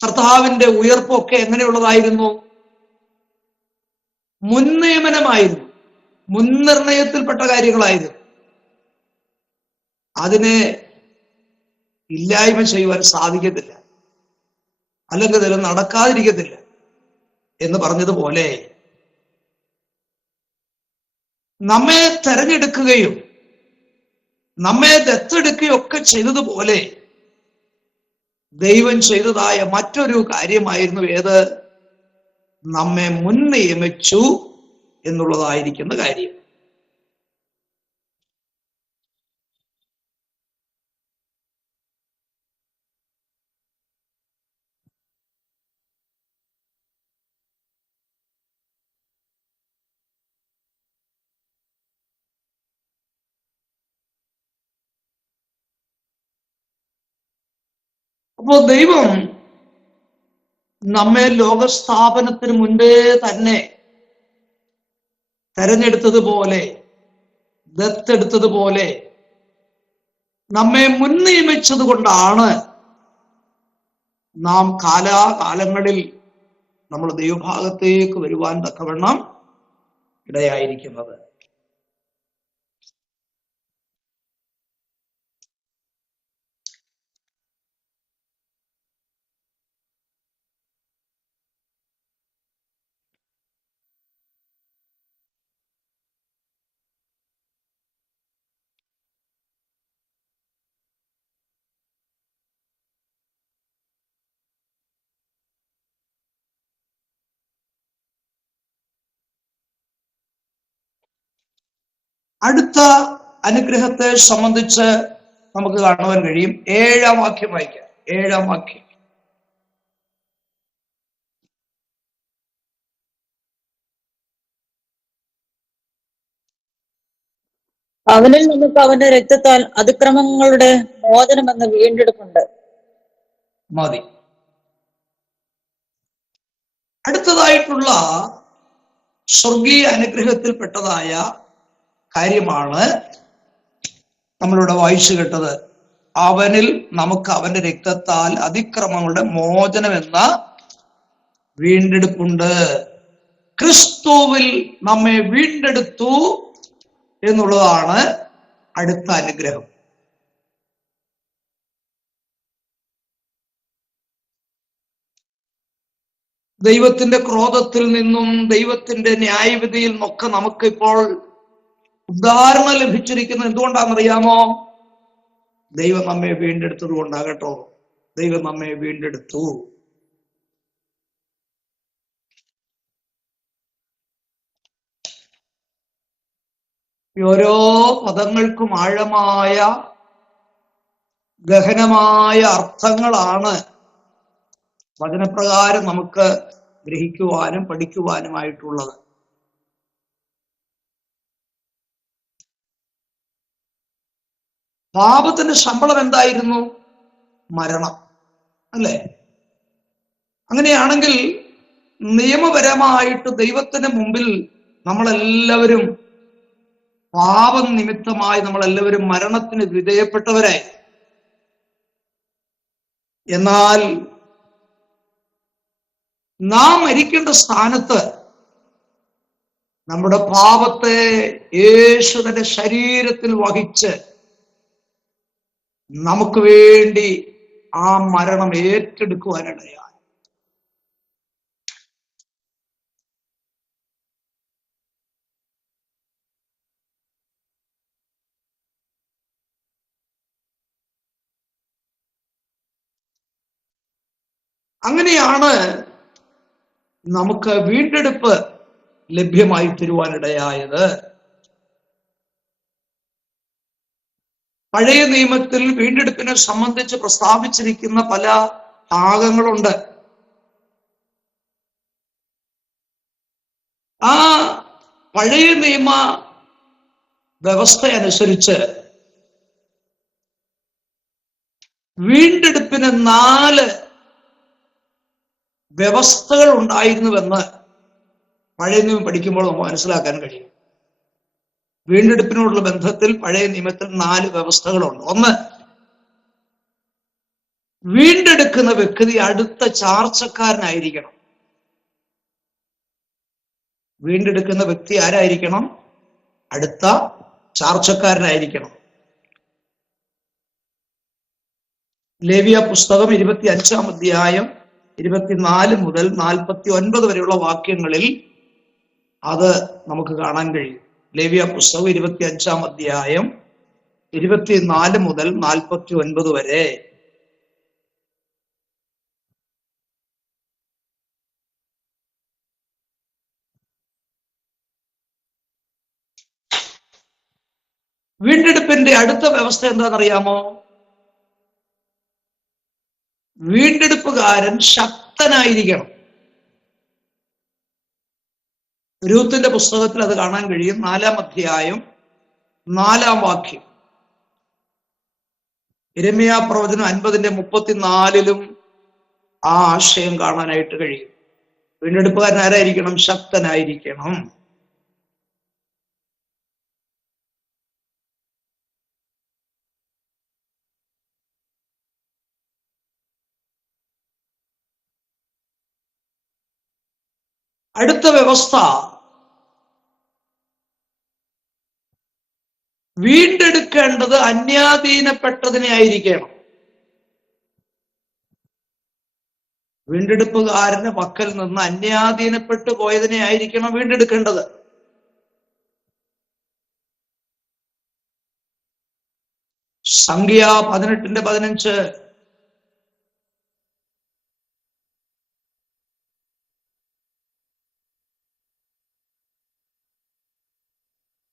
കർത്താവിന്റെ ഉയർപ്പും ഒക്കെ എങ്ങനെയുള്ളതായിരുന്നു? മുൻനിയമനമായിരുന്നു, മുൻനിർണയത്തിൽപ്പെട്ട കാര്യങ്ങളായിരുന്നു. അതിനെ ഇല്ലായ്മ ചെയ്യുവാൻ സാധിക്കത്തില്ല, അല്ലെങ്കിൽ അതിൽ നടക്കാതിരിക്കത്തില്ല എന്ന് പറഞ്ഞതുപോലെ നമ്മെ തെരഞ്ഞെടുക്കുകയും നമ്മെ ദത്തെടുക്കുകയും ഒക്കെ ചെയ്തതുപോലെ ദൈവം ചെയ്തതായ മറ്റൊരു കാര്യമായിരുന്നു ഏത്? നമ്മെ മുൻ നിയമിച്ചു എന്നുള്ളതായിരിക്കുന്ന കാര്യം. അപ്പോ ദൈവം നമ്മെ ലോകസ്ഥാപനത്തിന് മുൻപേ തന്നെ തെരഞ്ഞെടുത്തതുപോലെ, ദത്തെടുത്തതുപോലെ നമ്മെ മുൻ നിയമിച്ചത് കൊണ്ടാണ് നാം കാലാകാലങ്ങളിൽ നമ്മൾ ദൈവഭാഗത്തേക്ക് വരുവാൻ തക്കവണ്ണം ഇടയായിരിക്കുന്നത്. അടുത്ത അനുഗ്രഹത്തെ സംബന്ധിച്ച് നമുക്ക് കാണുവാൻ കഴിയും. 7-ാം വാക്യം വായിക്കാം. 7-ാം വാക്യം. അവനിൽ നമുക്ക് അവന്റെ രക്തത്താൽ അതിക്രമങ്ങളുടെ മോചനമെന്ന വീണ്ടെടുപ്പുണ്ട്. മതി. അടുത്തതായിട്ടുള്ള സ്വർഗീയ അനുഗ്രഹത്തിൽപ്പെട്ടതായ കാര്യമാണ് നമ്മളിവിടെ വായിച്ചു കേട്ടത്. അവനിൽ നമുക്ക് അവന്റെ രക്തത്താൽ അതിക്രമങ്ങളുടെ മോചനമെന്ന വീണ്ടെടുപ്പുണ്ട്. ക്രിസ്തുവിൽ നമ്മെ വീണ്ടെടുത്തു എന്നുള്ളതാണ് അടുത്ത അനുഗ്രഹം. ദൈവത്തിന്റെ ക്രോധത്തിൽ നിന്നും ദൈവത്തിന്റെ ന്യായവിധിയിൽ നിന്നൊക്കെ നമുക്കിപ്പോൾ ഉദ്ധാരണം ലഭിച്ചിരിക്കുന്നത് എന്തുകൊണ്ടാണെന്നറിയാമോ? ദൈവം നമ്മെ വീണ്ടെടുത്തത് കൊണ്ടാകട്ടോ. ദൈവം നമ്മെ വീണ്ടെടുത്തു. ഓരോ പദങ്ങൾക്കും ആഴമായ ഗഹനമായ അർത്ഥങ്ങളാണ് വചനപ്രകാരം നമുക്ക് ഗ്രഹിക്കുവാനും പഠിക്കുവാനുമായിട്ടുള്ളത്. പാപത്തിന്റെ ശമ്പളം എന്തായിരുന്നു? മരണം, അല്ലേ? അങ്ങനെയാണെങ്കിൽ നിയമപരമായിട്ട് ദൈവത്തിന് മുമ്പിൽ നമ്മളെല്ലാവരും പാപം നിമിത്തമായി നമ്മളെല്ലാവരും മരണത്തിന് വിധേയപ്പെട്ടവരായി. എന്നാൽ നാം മരിക്കേണ്ട സ്ഥാനത്ത് നമ്മുടെ പാപത്തെ യേശു തന്റെ ശരീരത്തിൽ വഹിച്ച് നമുക്ക് വേണ്ടി ആ മരണം ഏറ്റെടുക്കുവാനിടയായി. അങ്ങനെയാണ് നമുക്ക് വീണ്ടെടുപ്പ് ലഭ്യമായി തീരുവാനിടയായത്. പഴയ നിയമത്തിൽ വീണ്ടെടുപ്പിനെ സംബന്ധിച്ച് പ്രസ്താവിച്ചിരിക്കുന്ന പല ഭാഗങ്ങളുണ്ട്. ആ പഴയ നിയമ വ്യവസ്ഥ അനുസരിച്ച് വീണ്ടെടുപ്പിന് 4 വ്യവസ്ഥകൾ ഉണ്ടായിരുന്നുവെന്ന് പഴയ നിയമം പഠിക്കുമ്പോൾ നമുക്ക് മനസ്സിലാക്കാൻ കഴിയും. വീണ്ടെടുപ്പിനോടുള്ള ബന്ധത്തിൽ പഴയ നിയമത്തിൽ 4 വ്യവസ്ഥകളുണ്ട്. ഒന്ന്, വീണ്ടെടുക്കുന്ന വ്യക്തി അടുത്ത ചാർച്ചക്കാരനായിരിക്കണം. വീണ്ടെടുക്കുന്ന വ്യക്തി ആരായിരിക്കണം? അടുത്ത ചാർച്ചക്കാരനായിരിക്കണം. ലേവ്യ പുസ്തകം 25-ാം അധ്യായം 24 മുതൽ 49 വരെയുള്ള വാക്യങ്ങളിൽ അത് നമുക്ക് കാണാൻ കഴിയും. ലേവ്യ പുസ്തകം 25-ാം അധ്യായം 24 മുതൽ 49 വരെ. വീണ്ടെടുപ്പിന്റെ അടുത്ത വ്യവസ്ഥ എന്താണെന്നറിയാമോ? വീണ്ടെടുപ്പുകാരൻ ശക്തനായിരിക്കണം. രൂത്തിന്റെ പുസ്തകത്തിൽ അത് കാണാൻ കഴിയും. 4-ാം അധ്യായം 4-ാം വാക്യം. യിരെമ്യാ പ്രവചനം 50-34 ആ ആശയം കാണാനായിട്ട് കഴിയും. വീണ്ടെടുപ്പുകാരൻ ആരായിരിക്കണം? ശക്തനായിരിക്കണം. അടുത്ത വ്യവസ്ഥ, വീണ്ടെടുക്കേണ്ടത് അന്യാധീനപ്പെട്ടതിനെ ആയിരിക്കണം. വീണ്ടെടുപ്പുകാരന്റെ പക്കൽ നിന്ന് അന്യാധീനപ്പെട്ടു പോയതിനെ ആയിരിക്കണം വീണ്ടെടുക്കേണ്ടത്. സംഖ്യ 18-15.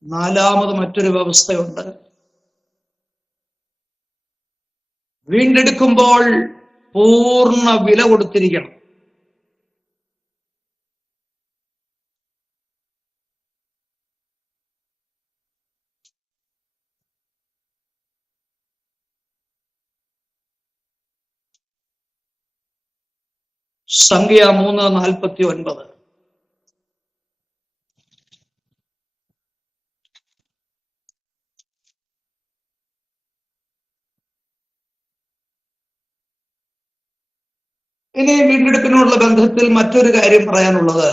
നാലാമത് മറ്റൊരു വ്യവസ്ഥയുണ്ട്. വീണ്ടെടുക്കുമ്പോൾ പൂർണ്ണ വില കൊടുത്തിരിക്കണം. സംഖ്യ 3:49. ഇനി വീണ്ടെടുപ്പിനോടുള്ള ബന്ധത്തിൽ മറ്റൊരു കാര്യം പറയാനുള്ളത്,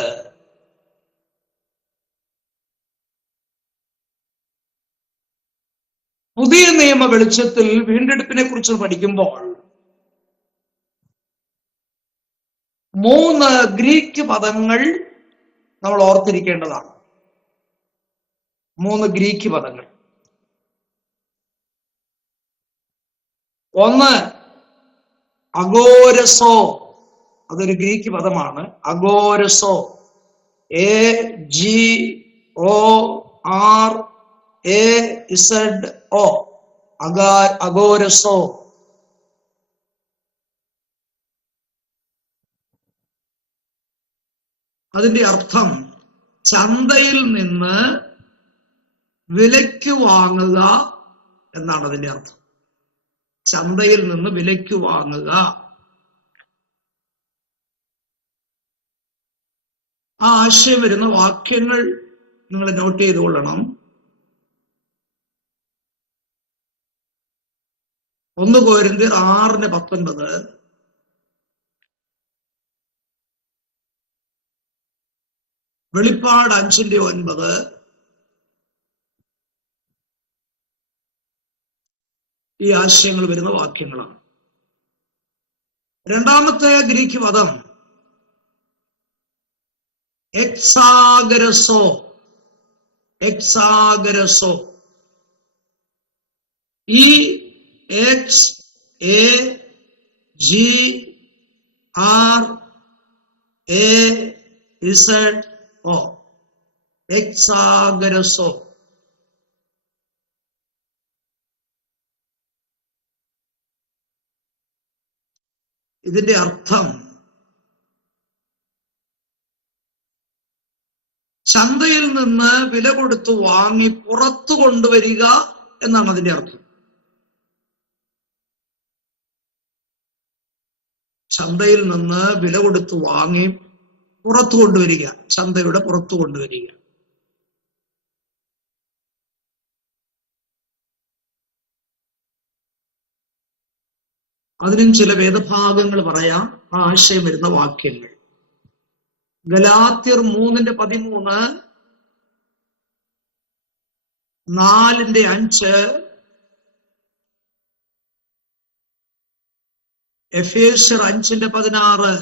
പുതിയ നിയമ വെളിച്ചത്തിൽ വീണ്ടെടുപ്പിനെ കുറിച്ച് പഠിക്കുമ്പോൾ 3 ഗ്രീക്ക് പദങ്ങൾ നമ്മൾ ഓർത്തിരിക്കേണ്ടതാണ്. 3 ഗ്രീക്ക് പദങ്ങൾ. ഒന്ന്, അഗോരസോ. അതൊരു ഗ്രീക്ക് പദമാണ്. അഗോരസോ, AGORASO, അഗോരസോ. അതിന്റെ അർത്ഥം ചന്തയിൽ നിന്ന് വിലയ്ക്ക് വാങ്ങുക എന്നാണ് അതിന്റെ അർത്ഥം. ചന്തയിൽ നിന്ന് വിലയ്ക്ക് വാങ്ങുക. ആ ആശയം വരുന്ന വാക്യങ്ങൾ നിങ്ങൾ നോട്ട് ചെയ്തുകൊള്ളണം. 1 കൊരിന്ത്യർ 6:19, വെളിപ്പാട് 5:9 ഈ ആശയങ്ങൾ വരുന്ന വാക്യങ്ങളാണ്. രണ്ടാമത്തെ ഗ്രീക്ക് പദം എക്സാഗരസോ. EXAGRASO. എക്സാഗരസോ. ഇതിന്റെ അർത്ഥം ചന്തയിൽ നിന്ന് വില കൊടുത്ത് വാങ്ങി പുറത്തു കൊണ്ടുവരിക എന്നാണ് അതിന്റെ അർത്ഥം. ചന്തയിൽ നിന്ന് വില കൊടുത്ത് വാങ്ങി പുറത്തു കൊണ്ടുവരിക, ചന്തയുടെ പുറത്തു കൊണ്ടുവരിക. അതിനും ചില വേദഭാഗങ്ങൾ പറയാം, ആ ആശയം വരുന്ന വാക്യങ്ങൾ. ഗലാത്യർ 3:13, 4:5, എഫേസ്യർ 5:16.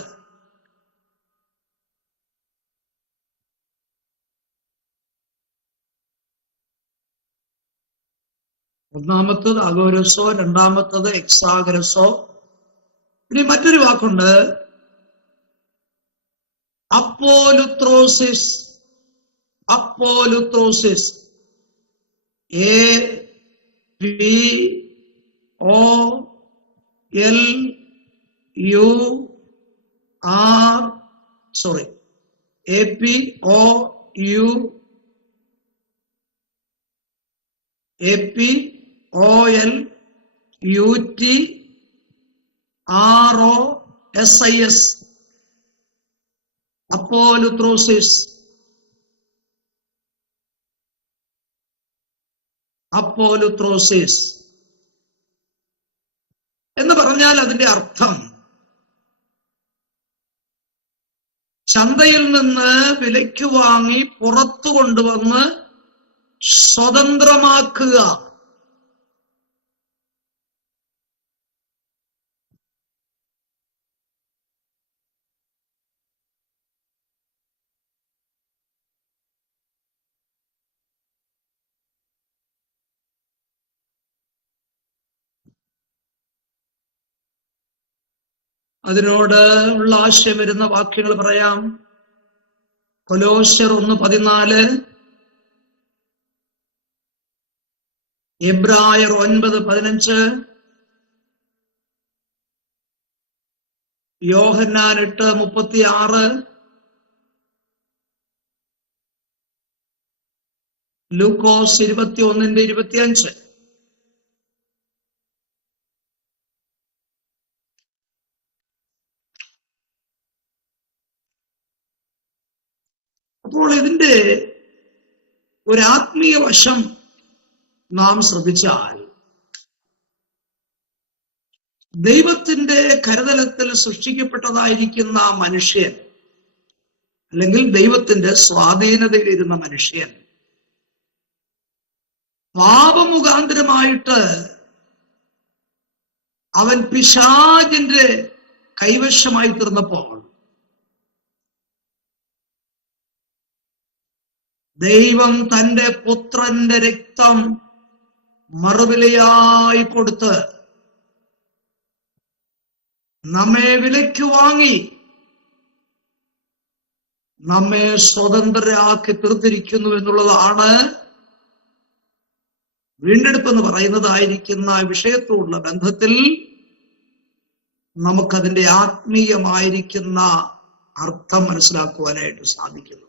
ഒന്നാമത്തത് അഗോരസോ, രണ്ടാമത്തത് എക്സാഗരസോ. ഇനി മറ്റൊരു വാക്കുണ്ട്, അപ്പോലുത്രോസിസ്. APOLUTROSIS. അപ്പോലുത്രോസിസ്. അപ്പോലുത്രോസിസ് എന്ന് പറഞ്ഞാൽ അതിന്റെ അർത്ഥം ചന്തയിൽ നിന്ന് വിലയ്ക്ക് വാങ്ങി പുറത്തു കൊണ്ടുവന്ന് സ്വതന്ത്രമാക്കുക. അതിനോട് ഉള്ള ആശയം വരുന്ന വാക്യങ്ങൾ പറയാം. കൊലോസ്യർ 1:14, എബ്രായർ 9:15, യോഹന്നാൻ 8:36, ലൂക്കോസ് 21:25. അപ്പോൾ ഇതിന്റെ ഒരു ആത്മീയ വശം നാം ശ്രദ്ധിച്ചാൽ, ദൈവത്തിന്റെ കരുതലത്തിൽ സൃഷ്ടിക്കപ്പെട്ടതായിരിക്കുന്ന മനുഷ്യൻ, അല്ലെങ്കിൽ ദൈവത്തിന്റെ സ്വാധീനതയിലിരുന്ന മനുഷ്യൻ, പാപമുഖാന്തരമായിട്ട് അവൻ പിശാചിന്റെ കൈവശമായി തീർന്നപ്പോൾ ദൈവം തന്റെ പുത്രന്റെ രക്തം മറുവിലയായി കൊടുത്ത് നമ്മെ വിലയ്ക്ക് വാങ്ങി നമ്മെ സ്വതന്ത്രരാക്കി തീർത്തിരിക്കുന്നു എന്നുള്ളതാണ് വീണ്ടെടുപ്പെന്ന് പറയുന്നതായിരിക്കുന്ന വിഷയത്തോടുള്ള ബന്ധത്തിൽ നമുക്കതിന്റെ ആത്മീയമായിരിക്കുന്ന അർത്ഥം മനസ്സിലാക്കുവാനായിട്ട് സാധിക്കുന്നു.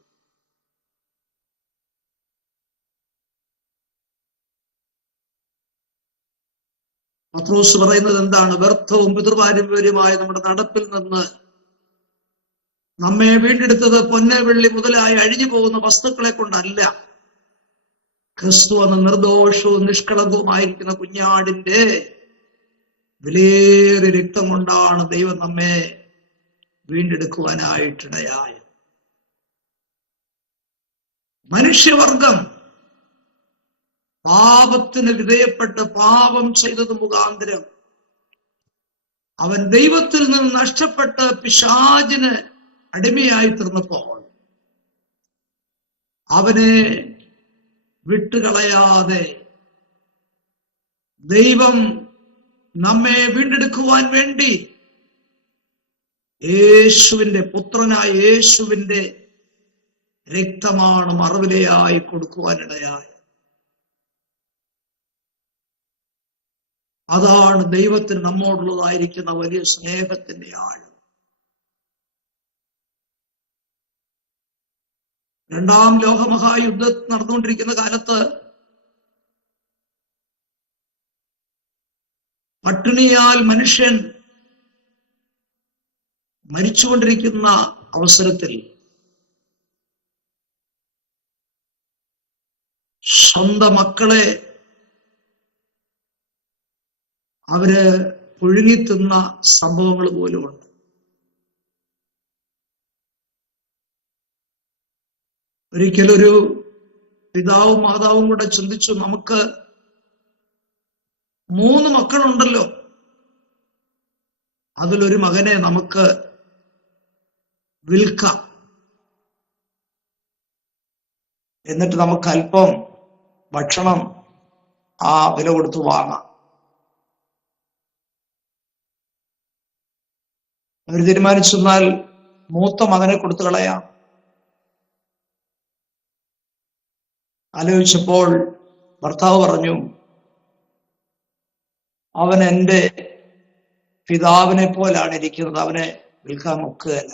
പത്രോസ് പറയുന്നത് എന്താണ്? വ്യർത്ഥവും പിതൃപാരമ്പര്യമായ നമ്മുടെ നടപ്പിൽ നിന്ന് നമ്മെ വീണ്ടെടുത്തത് പൊന്ന് വെള്ളി മുതലായി അഴിഞ്ഞു പോകുന്ന വസ്തുക്കളെ കൊണ്ടല്ല, ക്രിസ്തു എന്ന നിർദോഷവും നിഷ്കളങ്കവുമായിരിക്കുന്ന കുഞ്ഞാടിന്റെ വിലയേറിയ രക്തം കൊണ്ടാണ് ദൈവം നമ്മെ വീണ്ടെടുക്കുവാനായിട്ടിടയായത്. മനുഷ്യവർഗം പാപത്തിന് വിധേയപ്പെട്ട് പാപം ചെയ്തത് മുഖാന്തരം അവൻ ദൈവത്തിൽ നിന്ന് നഷ്ടപ്പെട്ട് പിശാചിന് അടിമയായി തീർന്നപ്പോൾ അവനെ വിട്ടുകളയാതെ ദൈവം നമ്മെ വീണ്ടെടുക്കുവാൻ വേണ്ടി യേശുവിന്റെ പുത്രനായ യേശുവിന്റെ രക്തമാണ് മറുവിലയായി കൊടുക്കുവാനിടയായി. അതാണ് ദൈവത്തിന് നമ്മോടുള്ളതായിരിക്കുന്ന വലിയ സ്നേഹത്തിന്റെ ആഴം. രണ്ടാം ലോകമഹായുദ്ധം നടന്നുകൊണ്ടിരിക്കുന്ന കാലത്ത് പട്ടിണിയാൽ മനുഷ്യൻ മരിച്ചുകൊണ്ടിരിക്കുന്ന അവസരത്തിൽ സ്വന്തം മക്കളെ അവര് പുഴുങ്ങിത്തിന്ന സംഭവങ്ങൾ പോലുമുണ്ട്. ഒരിക്കലൊരു പിതാവും മാതാവും കൂടെ ചിന്തിച്ചു, നമുക്ക് 3 മക്കളുണ്ടല്ലോ, അതിലൊരു മകനെ നമുക്ക് വിൽക്കാം, എന്നിട്ട് നമുക്ക് അല്പം ഭക്ഷണം ആ വില കൊടുത്ത് വാങ്ങാം. അവർ തീരുമാനിച്ചെന്നാൽ മൂത്ത മകനെ കൊടുത്തു കളയാം. ആലോചിച്ചപ്പോൾ ഭർത്താവ് പറഞ്ഞു, അവൻ എൻ്റെ പിതാവിനെ പോലാണ് ഇരിക്കുന്നത്, അവനെ വിൽക്കാൻ നോക്കുകയല്ല.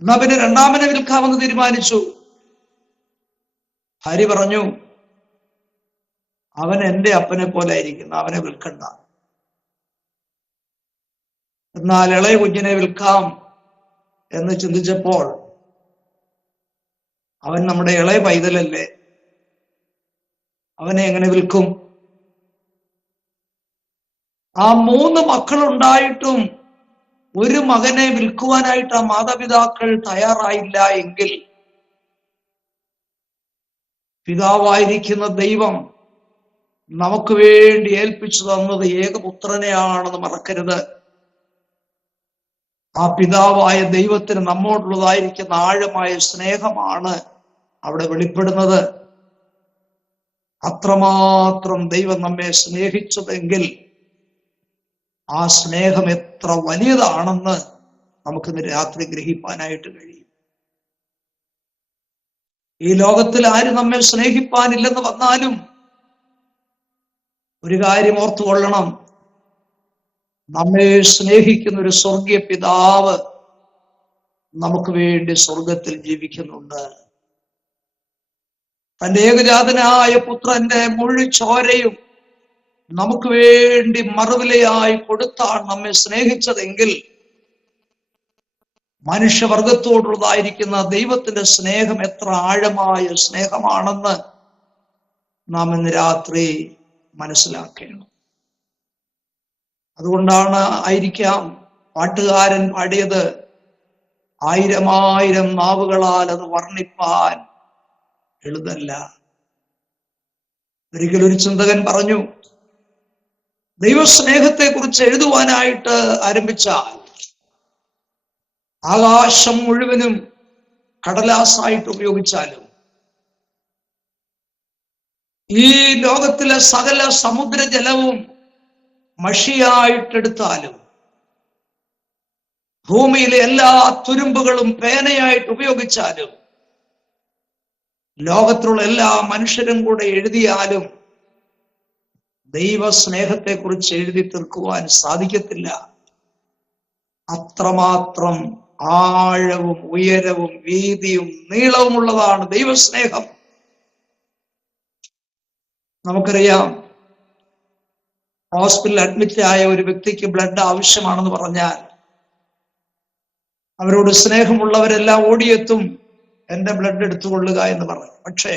എന്നാ പിന്നെ രണ്ടാമനെ വിൽക്കാമെന്ന് തീരുമാനിച്ചു. ഭാര്യ പറഞ്ഞു, അവൻ എൻ്റെ അപ്പനെ പോലെ ഇരിക്കുന്നു, അവനെ വിൽക്കണ്ട. എന്നാൽ ഇളയ കുഞ്ഞിനെ വിൽക്കാം എന്ന് ചിന്തിച്ചപ്പോൾ, അവൻ നമ്മുടെ ഇളയ പൈതലല്ലേ, അവനെ എങ്ങനെ വിൽക്കും? ആ 3 മക്കളുണ്ടായിട്ടും ഒരു മകനെ വിൽക്കുവാനായിട്ട് ആ മാതാപിതാക്കൾ തയ്യാറായില്ല എങ്കിൽ പിതാവായിരിക്കുന്ന ദൈവം നമുക്ക് വേണ്ടി ഏൽപ്പിച്ചു തന്നത് ഏകപുത്രനെയാണെന്ന് മറക്കരുത്. ആ പിതാവായ ദൈവത്തിന് നമ്മോടുള്ളതായിരിക്കുന്ന ആഴമായ സ്നേഹമാണ് അവിടെ വെളിപ്പെടുന്നത്. അത്രമാത്രം ദൈവം നമ്മെ സ്നേഹിച്ചതെങ്കിൽ ആ സ്നേഹം എത്ര വലിയതാണെന്ന് നമുക്കിന്ന് രാത്രി ഗ്രഹിപ്പാനായിട്ട് കഴിയും. ഈ ലോകത്തിൽ ആരും നമ്മെ സ്നേഹിപ്പാനില്ലെന്ന് വന്നാലും ഒരു കാര്യം ഓർത്തുകൊള്ളണം, നമ്മെ സ്നേഹിക്കുന്ന ഒരു സ്വർഗീയ പിതാവ് നമുക്ക് വേണ്ടി സ്വർഗത്തിൽ ജീവിക്കുന്നുണ്ട്. തന്റെ ഏകജാതനായ പുത്രന്റെ മുഴു ചോരയും നമുക്ക് വേണ്ടി മറുവിലയായി കൊടുത്താണ് നമ്മെ സ്നേഹിച്ചതെങ്കിൽ മനുഷ്യവർഗത്തോടുള്ളതായിരിക്കുന്ന ദൈവത്തിന്റെ സ്നേഹം എത്ര ആഴമായ സ്നേഹമാണെന്ന് നാം ഇന്ന് രാത്രി മനസ്സിലാക്കണം. അതുകൊണ്ടാണ് ആയിരിക്കാം പാട്ടുകാരൻ പാടിയത്, 1000 നാവുകളാൽ അത് വർണ്ണിപ്പാൻ എളുതല്ല. ഒരിക്കലൊരു ചിന്തകൻ പറഞ്ഞു, ദൈവസ്നേഹത്തെ കുറിച്ച് എഴുതുവാനായിട്ട് ആരംഭിച്ചാൽ ആകാശം മുഴുവനും കടലാസായിട്ട് ഉപയോഗിച്ചാലും ഈ ലോകത്തിലെ സകല സമുദ്രജലവും മഷിയായിട്ടെടുത്താലും ഭൂമിയിലെ എല്ലാ തുരുമ്പുകളും പേനയായിട്ട് ഉപയോഗിച്ചാലും ലോകത്തിലുള്ള എല്ലാ മനുഷ്യരും കൂടെ എഴുതിയാലും ദൈവസ്നേഹത്തെക്കുറിച്ച് എഴുതി തീർക്കുവാൻ സാധിക്കത്തില്ല. അത്രമാത്രം ആഴവും ഉയരവും വീതിയും നീളവുമുള്ളതാണ് ദൈവസ്നേഹം. നമുക്കറിയാം, ഹോസ്പിറ്റലിൽ അഡ്മിറ്റ് ആയ ഒരു വ്യക്തിക്ക് ബ്ലഡ് ആവശ്യമാണെന്ന് പറഞ്ഞാൽ അവരോട് സ്നേഹമുള്ളവരെല്ലാം ഓടിയെത്തും, എന്റെ ബ്ലഡ് എടുത്തുകൊള്ളുക എന്ന് പറയും. പക്ഷേ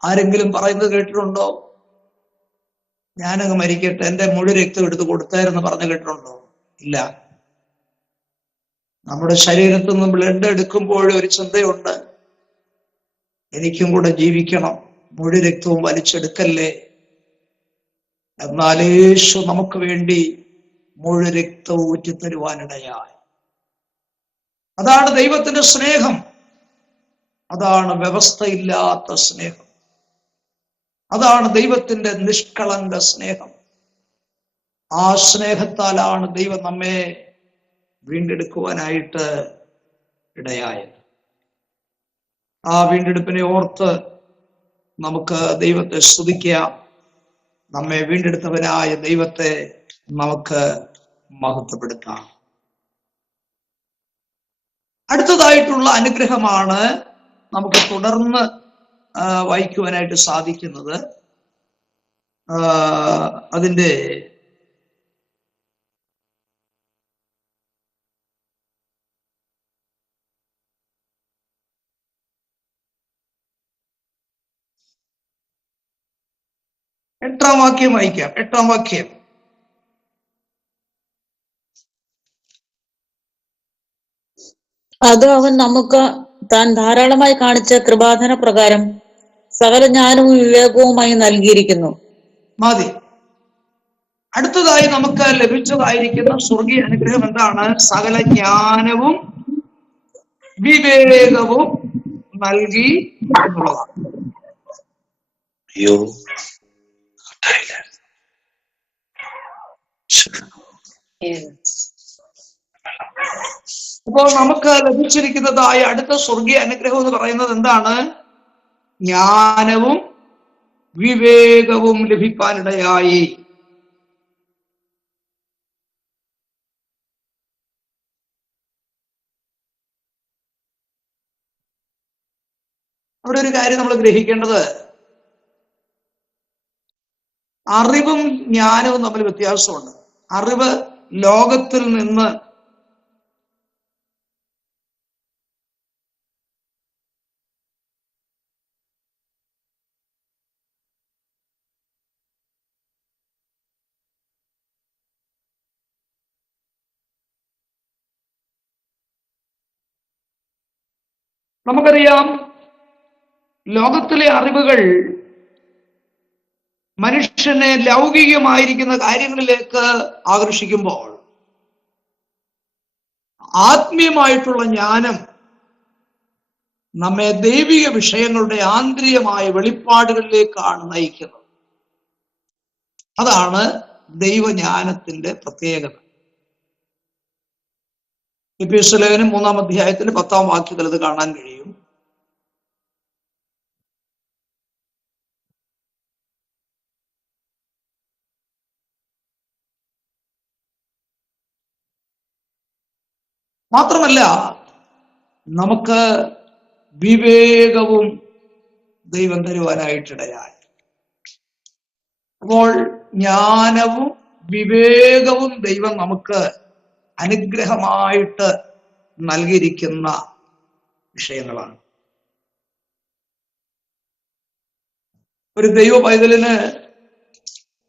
ആരെങ്കിലും പറയുന്നത് കേട്ടിട്ടുണ്ടോ, ഞാനങ്ങ് മരിക്കട്ടെ, എന്റെ മുഴു രക്തം എടുത്ത് കൊടുത്തായിരുന്നു പറഞ്ഞു കേട്ടിട്ടുണ്ടോ? ഇല്ല. നമ്മുടെ ശരീരത്തിൽ നിന്ന് ബ്ലഡ് എടുക്കുമ്പോൾ ഒരു ചിന്തയുണ്ട്, എനിക്കും കൂടെ ജീവിക്കണം, മുഴു രക്തവും വലിച്ചെടുക്കല്ലേ. എന്നാൽ യേശു നമുക്ക് വേണ്ടി മുഴു രക്തവും ഊറ്റിത്തരുവാനിടയായി. അതാണ് ദൈവത്തിന്റെ സ്നേഹം, അതാണ് വ്യവസ്ഥയില്ലാത്ത സ്നേഹം, അതാണ് ദൈവത്തിന്റെ നിഷ്കളങ്ക സ്നേഹം. ആ സ്നേഹത്താലാണ് ദൈവം നമ്മെ വീണ്ടെടുക്കുവാനായിട്ട് ഇടയായത്. ആ വീണ്ടെടുപ്പിനെ ഓർത്ത് നമുക്ക് ദൈവത്തെ സ്തുതിക്കാം. നമ്മെ വീണ്ടെടുത്തവനായ ദൈവത്തെ നമുക്ക് മഹത്വപ്പെടുത്താം. അടുത്തതായിട്ടുള്ള അനുഗ്രഹമാണ് നമുക്ക് തുടർന്ന് വായിക്കുവാനായിട്ട് സാധിക്കുന്നത്. അതിൻ്റെ 8-ാം വാക്യം വായിക്കാം. 8-ാം വാക്യം. അത് അവൻ നമുക്ക് താൻ ധാരാളമായി കാണിച്ച കൃപാധന പ്രകാരം സകല ജ്ഞാനവും വിവേകവുമായി നൽകിയിരിക്കുന്നു. മതി. അടുത്തതായി നമുക്ക് ലഭിച്ചതായിരിക്കുന്ന സ്വർഗീയ അനുഗ്രഹം എന്താണ്? സകല ജ്ഞാനവും വിവേകവും നൽകി എന്നുള്ളതാണ്. അപ്പോൾ നമുക്ക് ലഭിച്ചിരിക്കുന്നതായ അടുത്ത സ്വർഗീയ അനുഗ്രഹം എന്ന് പറയുന്നത് എന്താണ്? ജ്ഞാനവും വിവേകവും ലഭിക്കാനിടയായി. അവിടെ ഒരു കാര്യം നമ്മൾ ഗ്രഹിക്കേണ്ടത്, അറിവും ജ്ഞാനവും തമ്മിൽ വ്യത്യാസമുണ്ട്. അറിവ് ലോകത്തിൽ നിന്ന് നമുക്കറിയാം, ലോകത്തിലെ അറിവുകൾ മനുഷ്യനെ ലൗകികമായിരിക്കുന്ന കാര്യങ്ങളിലേക്ക് ആകർഷിക്കുമ്പോൾ ആത്മീയമായിട്ടുള്ള ജ്ഞാനം നമ്മെ ദൈവിക വിഷയങ്ങളുടെ ആന്തരികമായ വെളിപ്പാടുകളിലേക്കാണ് നയിക്കുന്നത്. അതാണ് ദൈവജ്ഞാനത്തിന്റെ പ്രത്യേകത. എഫേസ്യ ലേഖനം 3-ാം അധ്യായത്തിന്റെ 10-ാം വാക്യത്തിൽ ഇത് കാണാൻ കഴിയും. മാത്രമല്ല, നമുക്ക് വിവേകവും ദൈവം തരുവാനായിട്ടിടയായി. അപ്പോൾ ജ്ഞാനവും വിവേകവും ദൈവം നമുക്ക് അനുഗ്രഹമായിട്ട് നൽകിയിരിക്കുന്ന വിഷയങ്ങളാണ്. ഒരു ദൈവ പൈതലിന്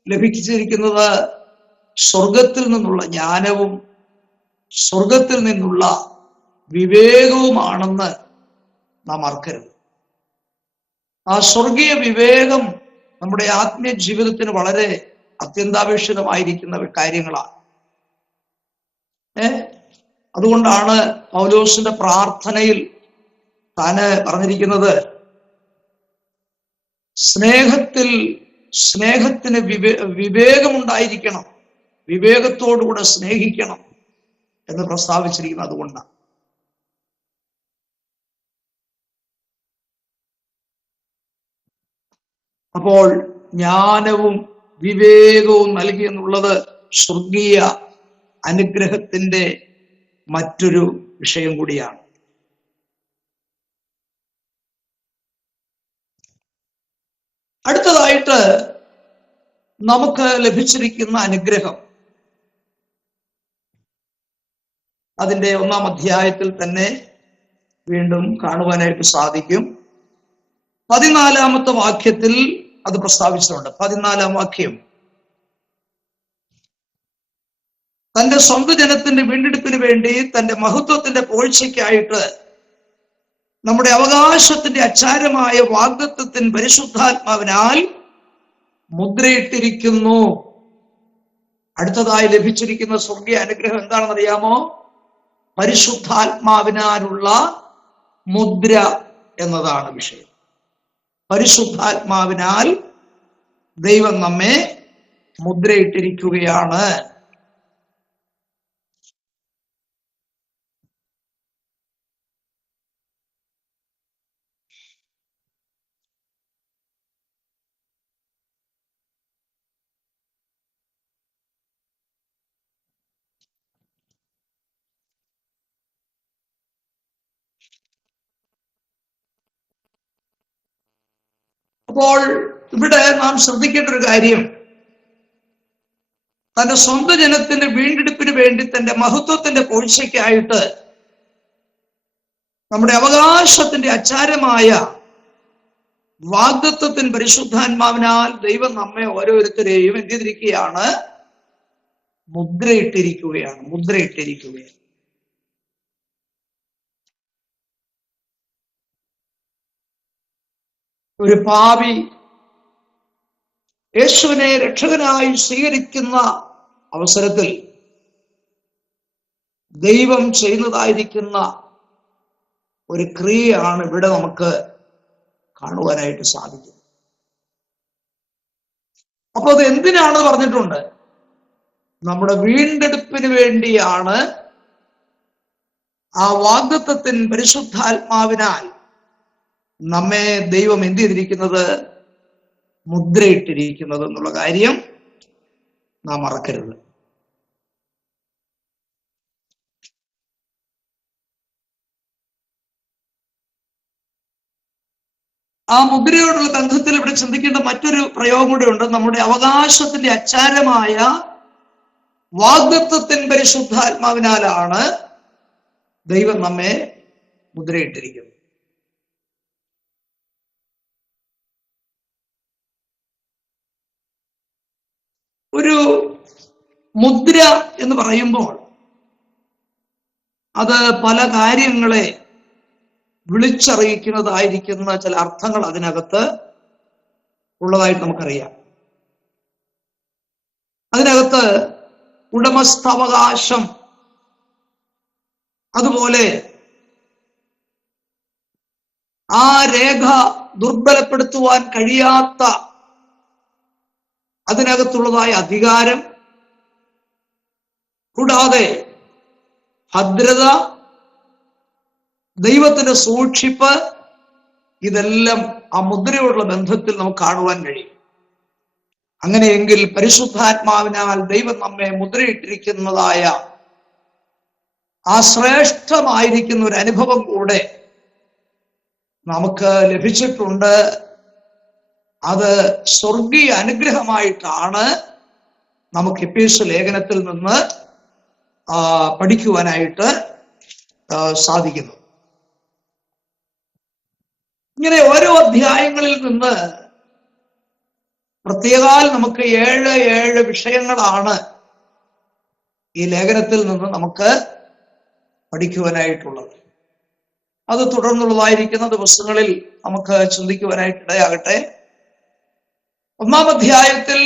ലഭിച്ചിരിക്കുന്നത് സ്വർഗത്തിൽ നിന്നുള്ള ജ്ഞാനവും സ്വർഗത്തിൽ നിന്നുള്ള വിവേകവുമാണെന്ന് നാം മറക്കരുത്. ആ സ്വർഗീയ വിവേകം നമ്മുടെ ആത്മീയ ജീവിതത്തിന് വളരെ അത്യന്താപേക്ഷിതമായിരിക്കുന്ന കാര്യങ്ങളാണ്. അതുകൊണ്ടാണ് പൗലോസിന്റെ പ്രാർത്ഥനയിൽ താന് പറഞ്ഞിരിക്കുന്നത്, സ്നേഹത്തിന് വിവേകമുണ്ടായിരിക്കണം, വിവേകത്തോടുകൂടെ സ്നേഹിക്കണം എന്ന് പ്രസ്താവിച്ചിരിക്കുന്നത് അതുകൊണ്ടാണ്. അപ്പോൾ ജ്ഞാനവും വിവേകവും നൽകി എന്നുള്ളത് സ്വർഗീയ അനുഗ്രഹത്തിന്റെ മറ്റൊരു വിഷയം കൂടിയാണ്. അടുത്തതായിട്ട് നമുക്ക് ലഭിച്ചിരിക്കുന്ന അനുഗ്രഹം അതിന്റെ 1-ാം അധ്യായത്തിൽ തന്നെ വീണ്ടും കാണുവാനായിട്ട് സാധിക്കും. 14-ാമത്തെ വാക്യത്തിൽ അത് പ്രസ്താവിച്ചിട്ടുണ്ട്. 14-ാം വാക്യം. തന്റെ സ്വന്തം ജനത്തിന്റെ വീണ്ടെടുപ്പിന് വേണ്ടി തന്റെ മഹത്വത്തിന്റെ പോഴ്ചയ്ക്കായിട്ട് നമ്മുടെ അവകാശത്തിന്റെ അച്ചാരമായ വാഗ്ദത്തത്തിൻ പരിശുദ്ധാത്മാവിനാൽ മുദ്രയിട്ടിരിക്കുന്നു. അടുത്തതായി ലഭിച്ചിരിക്കുന്ന സ്വർഗീയ അനുഗ്രഹം എന്താണെന്നറിയാമോ? പരിശുദ്ധാത്മാവിനാലുള്ള മുദ്ര എന്നതാണ് വിഷയം. പരിശുദ്ധാത്മാവിനാൽ ദൈവം നമ്മെ മുദ്രയിട്ടിരിക്കുകയാണ്. അപ്പോൾ ഇവിടെ നാം ശ്രദ്ധിക്കേണ്ട ഒരു കാര്യം, തന്റെ സ്വന്തം ജനത്തിന്റെ വീണ്ടെടുപ്പിന് വേണ്ടി തന്റെ മഹത്വത്തിന്റെ പോഴ്ചയ്ക്കായിട്ട് നമ്മുടെ അവകാശത്തിന്റെ അച്ചാരമായ വാഗ്ദത്തത്തിൻ പരിശുദ്ധാത്മാവിനാൽ ദൈവം നമ്മെ ഓരോരുത്തരെയും എന്ത് ചെയ്തിരിക്കുകയാണ്? മുദ്രയിട്ടിരിക്കുകയാണ്. മുദ്രയിട്ടിരിക്കുകയാണ്. ഒരു പാപി യേശുവിനെ രക്ഷകനായി സ്വീകരിക്കുന്ന അവസരത്തിൽ ദൈവം ചെയ്യുന്നതായിരിക്കുന്ന ഒരു ക്രിയയാണ് ഇവിടെ നമുക്ക് കാണുവാനായിട്ട് സാധിക്കും. അപ്പൊ അത് എന്തിനാണ് പറഞ്ഞിട്ടുണ്ട്? നമ്മുടെ വീണ്ടെടുപ്പിന് വേണ്ടിയാണ് ആ വാഗ്ദത്തത്തിൻ പരിശുദ്ധാത്മാവിനാൽ നമ്മെ ദൈവം എന്ത് ചെയ്തിരിക്കുന്നത്? മുദ്രയിട്ടിരിക്കുന്നത് എന്നുള്ള കാര്യം നാം മറക്കരുത്. ആ മുദ്രയോടുള്ള ബന്ധത്തിൽ ഇവിടെ ചിന്തിക്കേണ്ട മറ്റൊരു പ്രയോഗം കൂടെ ഉണ്ട്. നമ്മുടെ അവകാശത്തിന്റെ അച്ചാരമായ വാഗ്ദത്തത്തിൻ പരിശുദ്ധാത്മാവിനാലാണ് ദൈവം നമ്മെ മുദ്രയിട്ടിരിക്കുന്നത്. ഒരു മുദ്ര എന്ന് പറയുമ്പോൾ അത് പല കാര്യങ്ങളെ വിളിച്ചറിയിക്കുന്നതായിരിക്കുന്ന ചില അർത്ഥങ്ങൾ അതിനകത്ത് ഉള്ളതായിട്ട് നമുക്കറിയാം. അതിനകത്ത് ഉടമസ്ഥാവകാശം, അതുപോലെ ആ രേഖ ദുർബലപ്പെടുത്തുവാൻ കഴിയാത്ത അതിനകത്തുള്ളതായ അധികാരം, കൂടാതെ ഭദ്രത, ദൈവത്തിന്റെ സൂക്ഷിപ്പ്, ഇതെല്ലാം ആ മുദ്രയോടുള്ള ബന്ധത്തിൽ നമുക്ക് കാണുവാൻ കഴിയും. അങ്ങനെയെങ്കിൽ പരിശുദ്ധാത്മാവിനാൽ ദൈവം നമ്മെ മുദ്രയിട്ടിരിക്കുന്നതായ ആ ശ്രേഷ്ഠമായിരിക്കുന്ന ഒരു അനുഭവം കൂടെ നമുക്ക് ലഭിച്ചിട്ടുണ്ട്. അത് സ്വർഗീയ അനുഗ്രഹമായിട്ടാണ് നമുക്ക് എഫേസ്യ ലേഖനത്തിൽ നിന്ന് പഠിക്കുവാനായിട്ട് സാധിക്കുന്നത്. ഇങ്ങനെ ഓരോ അധ്യായങ്ങളിൽ നിന്ന് പ്രത്യേകാൽ നമുക്ക് 7 വിഷയങ്ങളാണ് ഈ ലേഖനത്തിൽ നിന്ന് നമുക്ക് പഠിക്കുവാനായിട്ടുള്ളത്. അത് തുടർന്നുള്ളതായിരിക്കുന്ന ദിവസങ്ങളിൽ നമുക്ക് ചിന്തിക്കുവാനായിട്ട് ഇടയാകട്ടെ. 1-ാം അധ്യായത്തിൽ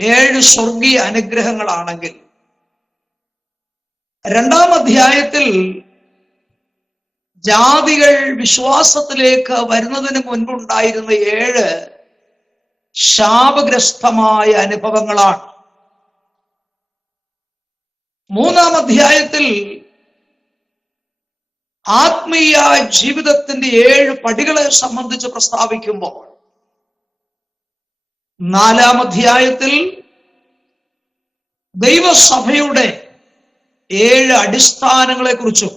7 സ്വർഗീയ അനുഗ്രഹങ്ങളാണെങ്കിൽ 2-ാം അധ്യായത്തിൽ ജാതികൾ വിശ്വാസത്തിലേക്ക് വരുന്നതിന് മുൻപുണ്ടായിരുന്ന 7 ശാപഗ്രസ്തമായ അനുഭവങ്ങളാണ്. 3-ാം അധ്യായത്തിൽ ആത്മീയ ജീവിതത്തിന്റെ 7 പടികളെ സംബന്ധിച്ച് പ്രസ്താവിക്കുമ്പോൾ 4-ാം അധ്യായത്തിൽ ദൈവസഭയുടെ 7 അടിസ്ഥാനങ്ങളെ കുറിച്ചും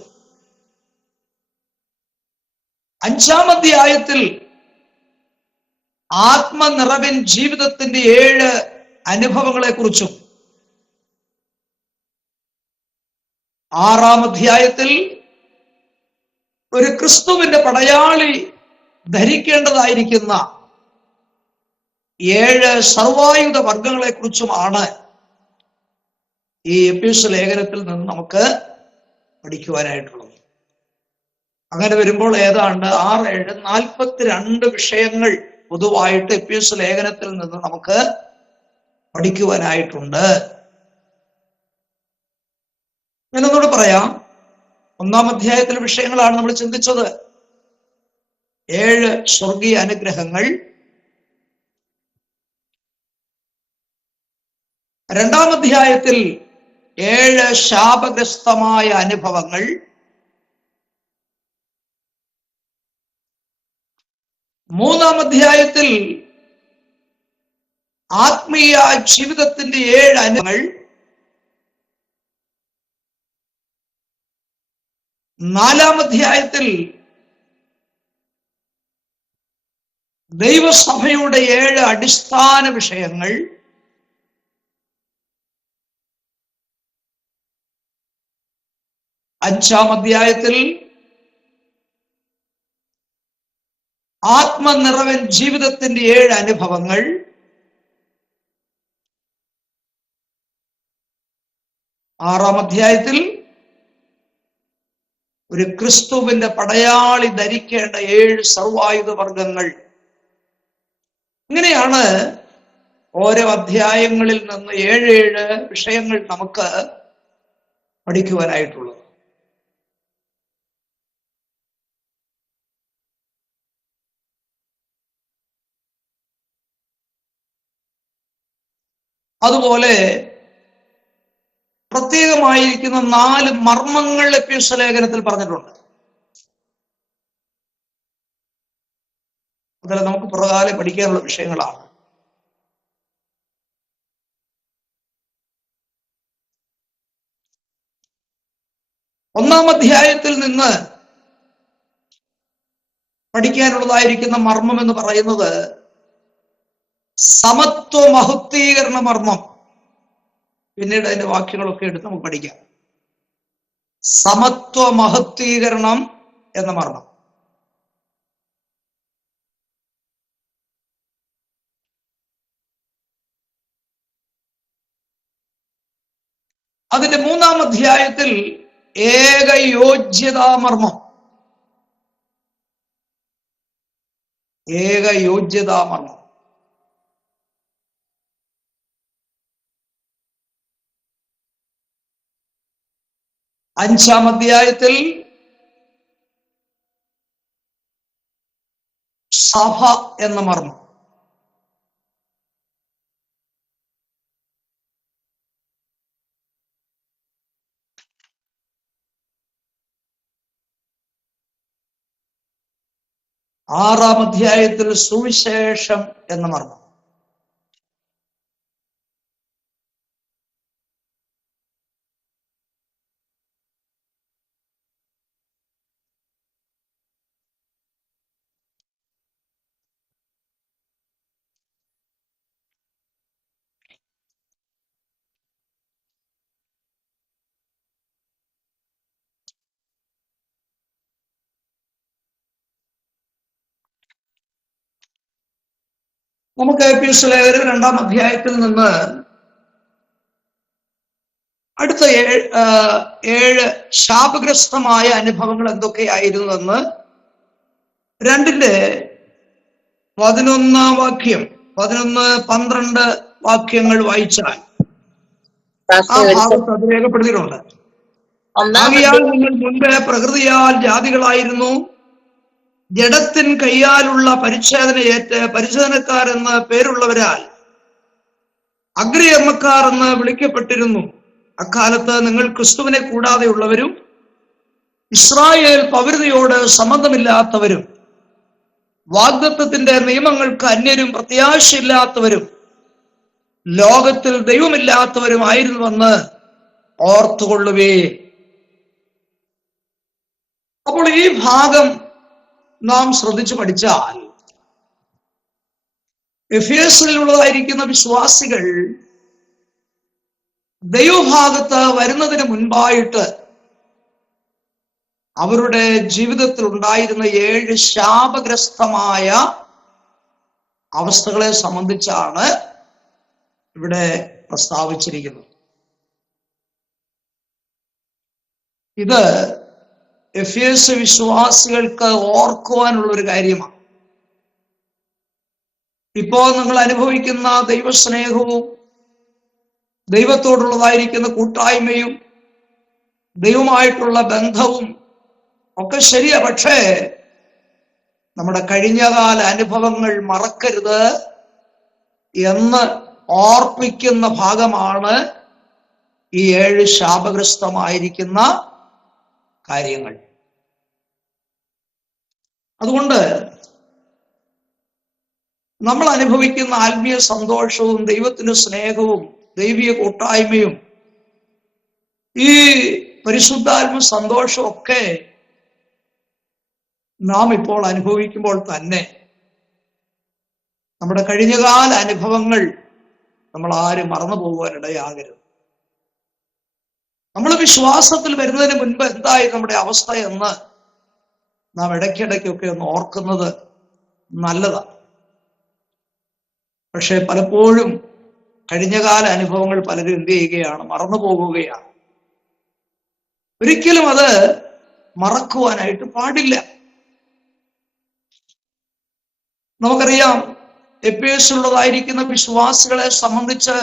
5-ാം അധ്യായത്തിൽ ആത്മനിറവിൻ ജീവിതത്തിന്റെ 7 അനുഭവങ്ങളെ കുറിച്ചും 6-ാം അധ്യായത്തിൽ ഒരു ക്രിസ്തുവിന്റെ പടയാളി ധരിക്കേണ്ടതായിരിക്കുന്ന 7 സർവായുധ വർഗങ്ങളെ കുറിച്ചുമാണ് ഈ എഫേസ്യ ലേഖനത്തിൽ നിന്ന് നമുക്ക് പഠിക്കുവാനായിട്ടുള്ളത്. അങ്ങനെ വരുമ്പോൾ ഏതാണ്ട് 6, 7, 42 വിഷയങ്ങൾ പൊതുവായിട്ട് എഫേസ്യ ലേഖനത്തിൽ നിന്ന് നമുക്ക് പഠിക്കുവാനായിട്ടുണ്ട്. എന്നോട് പറയാം, 1-ാം അധ്യായത്തിലെ വിഷയങ്ങളാണ് നമ്മൾ ചിന്തിച്ചത്. 7 സ്വർഗീയ അനുഗ്രഹങ്ങൾ, 2-ാം അധ്യായത്തിൽ 7 ശാപഗ്രസ്തമായ അനുഭവങ്ങൾ, 3-ാം അധ്യായത്തിൽ ആത്മീയ ജീവിതത്തിന്റെ 7 അനുഭവങ്ങൾ, 4-ാം അധ്യായത്തിൽ ദൈവസഭയുടെ 7 അടിസ്ഥാന വിഷയങ്ങൾ, 5-ാം അധ്യായത്തിൽ ആത്മനിറവൻ ജീവിതത്തിന്റെ 7 അനുഭവങ്ങൾ, 6-ാം അധ്യായത്തിൽ ഒരു ക്രിസ്തുവിന്റെ പടയാളി ധരിക്കേണ്ട 7 സർവായുധ വർഗങ്ങൾ. ഇങ്ങനെയാണ് ഓരോ അധ്യായങ്ങളിൽ നിന്ന് 7 വിഷയങ്ങൾ നമുക്ക് പഠിക്കുവാനായിട്ടുള്ളത്. അതുപോലെ പ്രത്യേകമായിരിക്കുന്ന 4 മർമ്മങ്ങൾ എഫേസ്യ ലേഖനത്തിൽ പറഞ്ഞിട്ടുണ്ട്. അതിൽ നമുക്ക് പുറകാലെ പഠിക്കാനുള്ള വിഷയങ്ങളാണ്. ഒന്നാം അധ്യായത്തിൽ നിന്ന് പഠിക്കാനുള്ളതായിരിക്കുന്ന മർമ്മം എന്ന് പറയുന്നത് സമത്വ മഹത്വീകരണ മർമ്മം. പിന്നീട് അതിന്റെ വാക്യങ്ങളൊക്കെ എടുത്ത് നമുക്ക് പഠിക്കാം. സമത്വ മഹത്വീകരണം എന്ന മർമ്മം. അതിന്റെ 3-ാം അധ്യായത്തിൽ ഏകയോഗ്യതാമർമ്മം. ഏകയോഗ്യതാമർമ്മം. 5-ാം അധ്യായത്തിൽ സഭ എന്ന മർമ്മം. 6-ാം അധ്യായത്തിൽ സുവിശേഷം എന്ന മർമ്മം. നമുക്ക് എഫേസ്യ ലേഖനം 2-ാം അധ്യായത്തിൽ നിന്ന് അടുത്ത 7 ശാപഗ്രസ്തമായ അനുഭവങ്ങൾ എന്തൊക്കെയായിരുന്നുവെന്ന് 2-ന്റെ 11-ാം വാക്യം, 11, 12 വാക്യങ്ങൾ വായിച്ചാൽ ആ ഭാഗത്ത് അത് രേഖപ്പെടുത്തിയിട്ടുണ്ട്. ആകയാൽ നിങ്ങൾ മുൻപ് പ്രകൃതിയാൽ ജാതികളായിരുന്നു, ജഡത്തിൻ കയ്യാലുള്ള പരിച്ഛേദനയേറ്റ് പരിച്ഛേദനക്കാരെന്ന് പേരുള്ളവരാൽ അഗ്രകർമ്മക്കാർ എന്ന് വിളിക്കപ്പെട്ടിരുന്നു. അക്കാലത്ത് നിങ്ങൾ ക്രിസ്തുവിനെ കൂടാതെയുള്ളവരും ഇസ്രായേൽ പൗരതയോട് സംബന്ധമില്ലാത്തവരും വാഗ്ദത്തത്തിന്റെ നിയമങ്ങൾക്ക് അന്യരും പ്രത്യാശയില്ലാത്തവരും ലോകത്തിൽ ദൈവമില്ലാത്തവരുമായിരുന്നുവെന്ന് ഓർത്തുകൊള്ളുവേ. അപ്പോൾ ഈ ഭാഗം നാം ശ്രദ്ധിച്ചു പഠിച്ചാൽ എഫേസ്യയിലുള്ളതായിരിക്കുന്ന വിശ്വാസികൾ ദൈവഭാഗത്ത് വരുന്നതിന് മുൻപായിട്ട് അവരുടെ ജീവിതത്തിൽ ഉണ്ടായിരുന്ന 7 ശാപഗ്രസ്തമായ അവസ്ഥകളെ സംബന്ധിച്ചാണ് ഇവിടെ പ്രസ്താവിച്ചിരിക്കുന്നത്. ഇത് എഫേസ്യ വിശ്വാസികൾക്ക് ഓർക്കുവാനുള്ള ഒരു കാര്യമാണ്. ഇപ്പോ നിങ്ങൾ അനുഭവിക്കുന്ന ദൈവസ്നേഹവും ദൈവത്തോടുള്ളതായിരിക്കുന്ന കൂട്ടായ്മയും ദൈവമായിട്ടുള്ള ബന്ധവും ഒക്കെ ശരിയാ. പക്ഷേ നമ്മുടെ കഴിഞ്ഞകാല അനുഭവങ്ങൾ മറക്കരുത് എന്ന് ഓർപ്പിക്കുന്ന ഭാഗമാണ് ഈ 7 ശാപഗ്രസ്തമായിരിക്കുന്ന കാര്യങ്ങൾ. അതുകൊണ്ട് നമ്മൾ അനുഭവിക്കുന്ന ആത്മീയ സന്തോഷവും ദൈവത്തിന്റെ സ്നേഹവും ദൈവിക കൂട്ടായ്മയും ഈ പരിശുദ്ധാത്മ സന്തോഷവും ഒക്കെ നാം ഇപ്പോൾ അനുഭവിക്കുമ്പോൾ തന്നെ നമ്മുടെ കഴിഞ്ഞകാല അനുഭവങ്ങൾ നമ്മൾ ആരും മറന്നു പോകുവാനിടയാകരുത്. നമ്മൾ വിശ്വാസത്തിൽ വരുന്നതിന് മുൻപ് എന്തായി നമ്മുടെ അവസ്ഥ എന്ന് നാം ഇടയ്ക്കിടയ്ക്കൊക്കെ ഒന്ന് ഓർക്കുന്നത് നല്ലതാണ്. പക്ഷെ പലപ്പോഴും കഴിഞ്ഞകാല അനുഭവങ്ങൾ പലരും എന്ത് ചെയ്യുകയാണ്? മറന്നു പോകുകയാണ്. ഒരിക്കലും അത് മറക്കുവാനായിട്ട് പാടില്ല. നമുക്കറിയാം, എഫേസിലുള്ളതായിരിക്കുന്ന വിശ്വാസികളെ സംബന്ധിച്ച്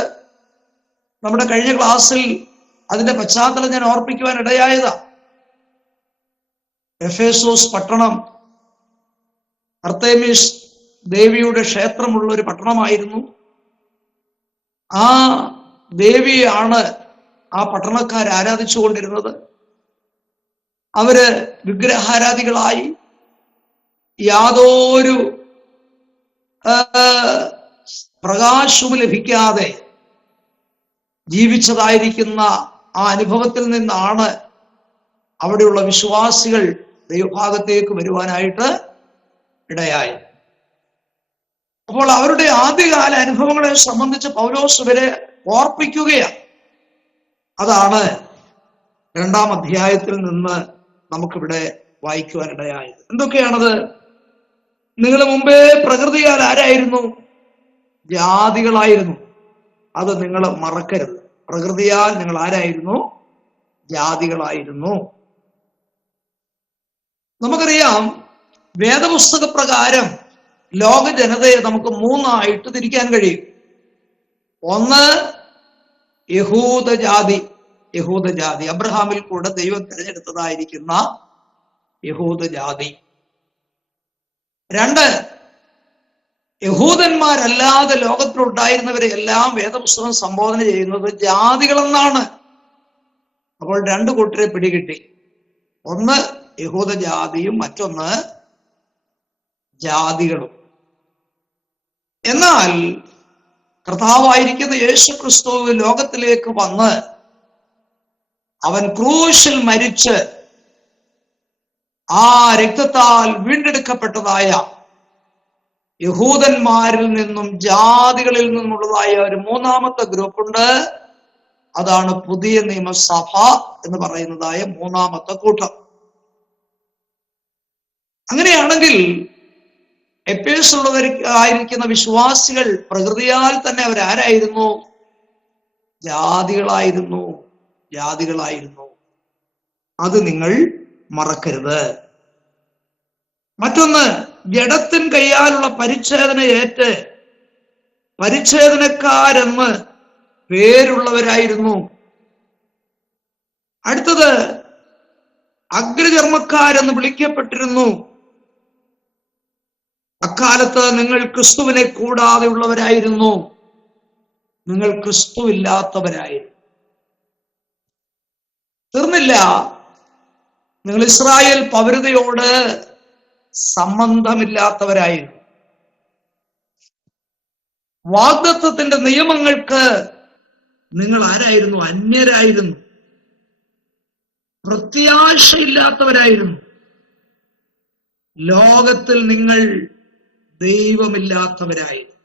നമ്മുടെ കഴിഞ്ഞ ക്ലാസ്സിൽ അതിന്റെ പശ്ചാത്തലം ഞാൻ ഓർപ്പിക്കുവാൻ ഇടയായതാ. എഫേസോസ് പട്ടണം അർത്തേമിസ് ദേവിയുടെ ക്ഷേത്രമുള്ള ഒരു പട്ടണമായിരുന്നു. ആ ദേവിയാണ് ആ പട്ടണക്കാർ ആരാധിച്ചുകൊണ്ടിരുന്നത്. അവര് വിഗ്രഹാരാധികളായി യാതൊരു പ്രകാശവും ലഭിക്കാതെ ജീവിച്ചതായിരിക്കുന്ന ആ അനുഭവത്തിൽ നിന്നാണ് അവിടെയുള്ള വിശ്വാസികൾ ദൈവഭാഗത്തേക്ക് വരുവാനായിട്ട് ഇടയായത്. അപ്പോൾ അവരുടെ ആദ്യകാല അനുഭവങ്ങളെ സംബന്ധിച്ച് പൗലോസ് ഇവരെ ഓർപ്പിക്കുകയാണ്. അതാണ് 2-ാം അധ്യായത്തിൽ നിന്ന് നമുക്കിവിടെ വായിക്കുവാനിടയായത്. എന്തൊക്കെയാണത്? നിങ്ങൾ മുമ്പേ പ്രകൃതിയാൽ ആരായിരുന്നു? ജാതികളായിരുന്നു. അത് നിങ്ങൾ മറക്കരുത്. പ്രകൃതിയാൽ നിങ്ങൾ ആരായിരുന്നു? ജാതികളായിരുന്നു. നമുക്കറിയാം, വേദപുസ്തക പ്രകാരം ലോക ജനതയെ നമുക്ക് 3ആയിട്ട് തിരിക്കാൻ കഴിയും. ഒന്ന് യഹൂദജാതി. അബ്രഹാമിൽ കൂടെ ദൈവം തിരഞ്ഞെടുത്തതായിരിക്കുന്ന യഹൂദജാതി. 2, യഹൂദന്മാരല്ലാതെ ലോകത്തിലുണ്ടായിരുന്നവരെ എല്ലാം വേദപുസ്തകം സംബോധന ചെയ്യുന്നത് ജാതികളെന്നാണ്. അപ്പോൾ 2 കൂട്ടരെ പിടികിട്ടി. ഒന്ന് യഹൂദജാതിയും മറ്റൊന്ന് ജാതികളും. എന്നാൽ കർത്താവായിരിക്കുന്ന യേശു ക്രിസ്തു ലോകത്തിലേക്ക് വന്ന് അവൻ ക്രൂശിൽ മരിച്ച് ആ രക്തത്താൽ വീണ്ടെടുക്കപ്പെട്ടതായ യഹൂദന്മാരിൽ നിന്നും ജാതികളിൽ നിന്നുള്ളതായ ഒരു 3ാമത്തെ ഗ്രൂപ്പുണ്ട്. അതാണ് പുതിയ നിയമസഭ എന്ന് പറയുന്നതായ 3ാമത്തെ കൂട്ടം. അങ്ങനെയാണെങ്കിൽ എഫേസിലുള്ളവരായിരിക്കുന്ന വിശ്വാസികൾ പ്രകൃതിയാൽ തന്നെ അവരാരായിരുന്നു? ജാതികളായിരുന്നു. അത് നിങ്ങൾ മറക്കരുത്. മറ്റൊന്ന്, ജഡത്തിൻ കയ്യാലുള്ള പരിച്ഛേദന ഏറ്റ് പരിച്ഛേദനക്കാരെന്ന് പേരുള്ളവരായിരുന്നു. അടുത്തത്, അഗ്രചർമ്മക്കാരെന്ന് വിളിക്കപ്പെട്ടിരുന്നു. അക്കാലത്ത് നിങ്ങൾ ക്രിസ്തുവിനെ കൂടാതെ ഉള്ളവരായിരുന്നു. നിങ്ങൾ ക്രിസ്തു ഇല്ലാത്തവരായിരുന്നു. തീർന്നില്ല, നിങ്ങൾ ഇസ്രായേൽ പൗരതയോട് സംബന്ധമില്ലാത്തവരായിരുന്നു. വാഗ്ദത്തത്തിന്റെ നിയമങ്ങൾക്ക് നിങ്ങൾ ആരായിരുന്നു? അന്യരായിരുന്നു. പ്രത്യാശയില്ലാത്തവരായിരുന്നു. ലോകത്തിൽ നിങ്ങൾ ദൈവമില്ലാത്തവരായിരുന്നു.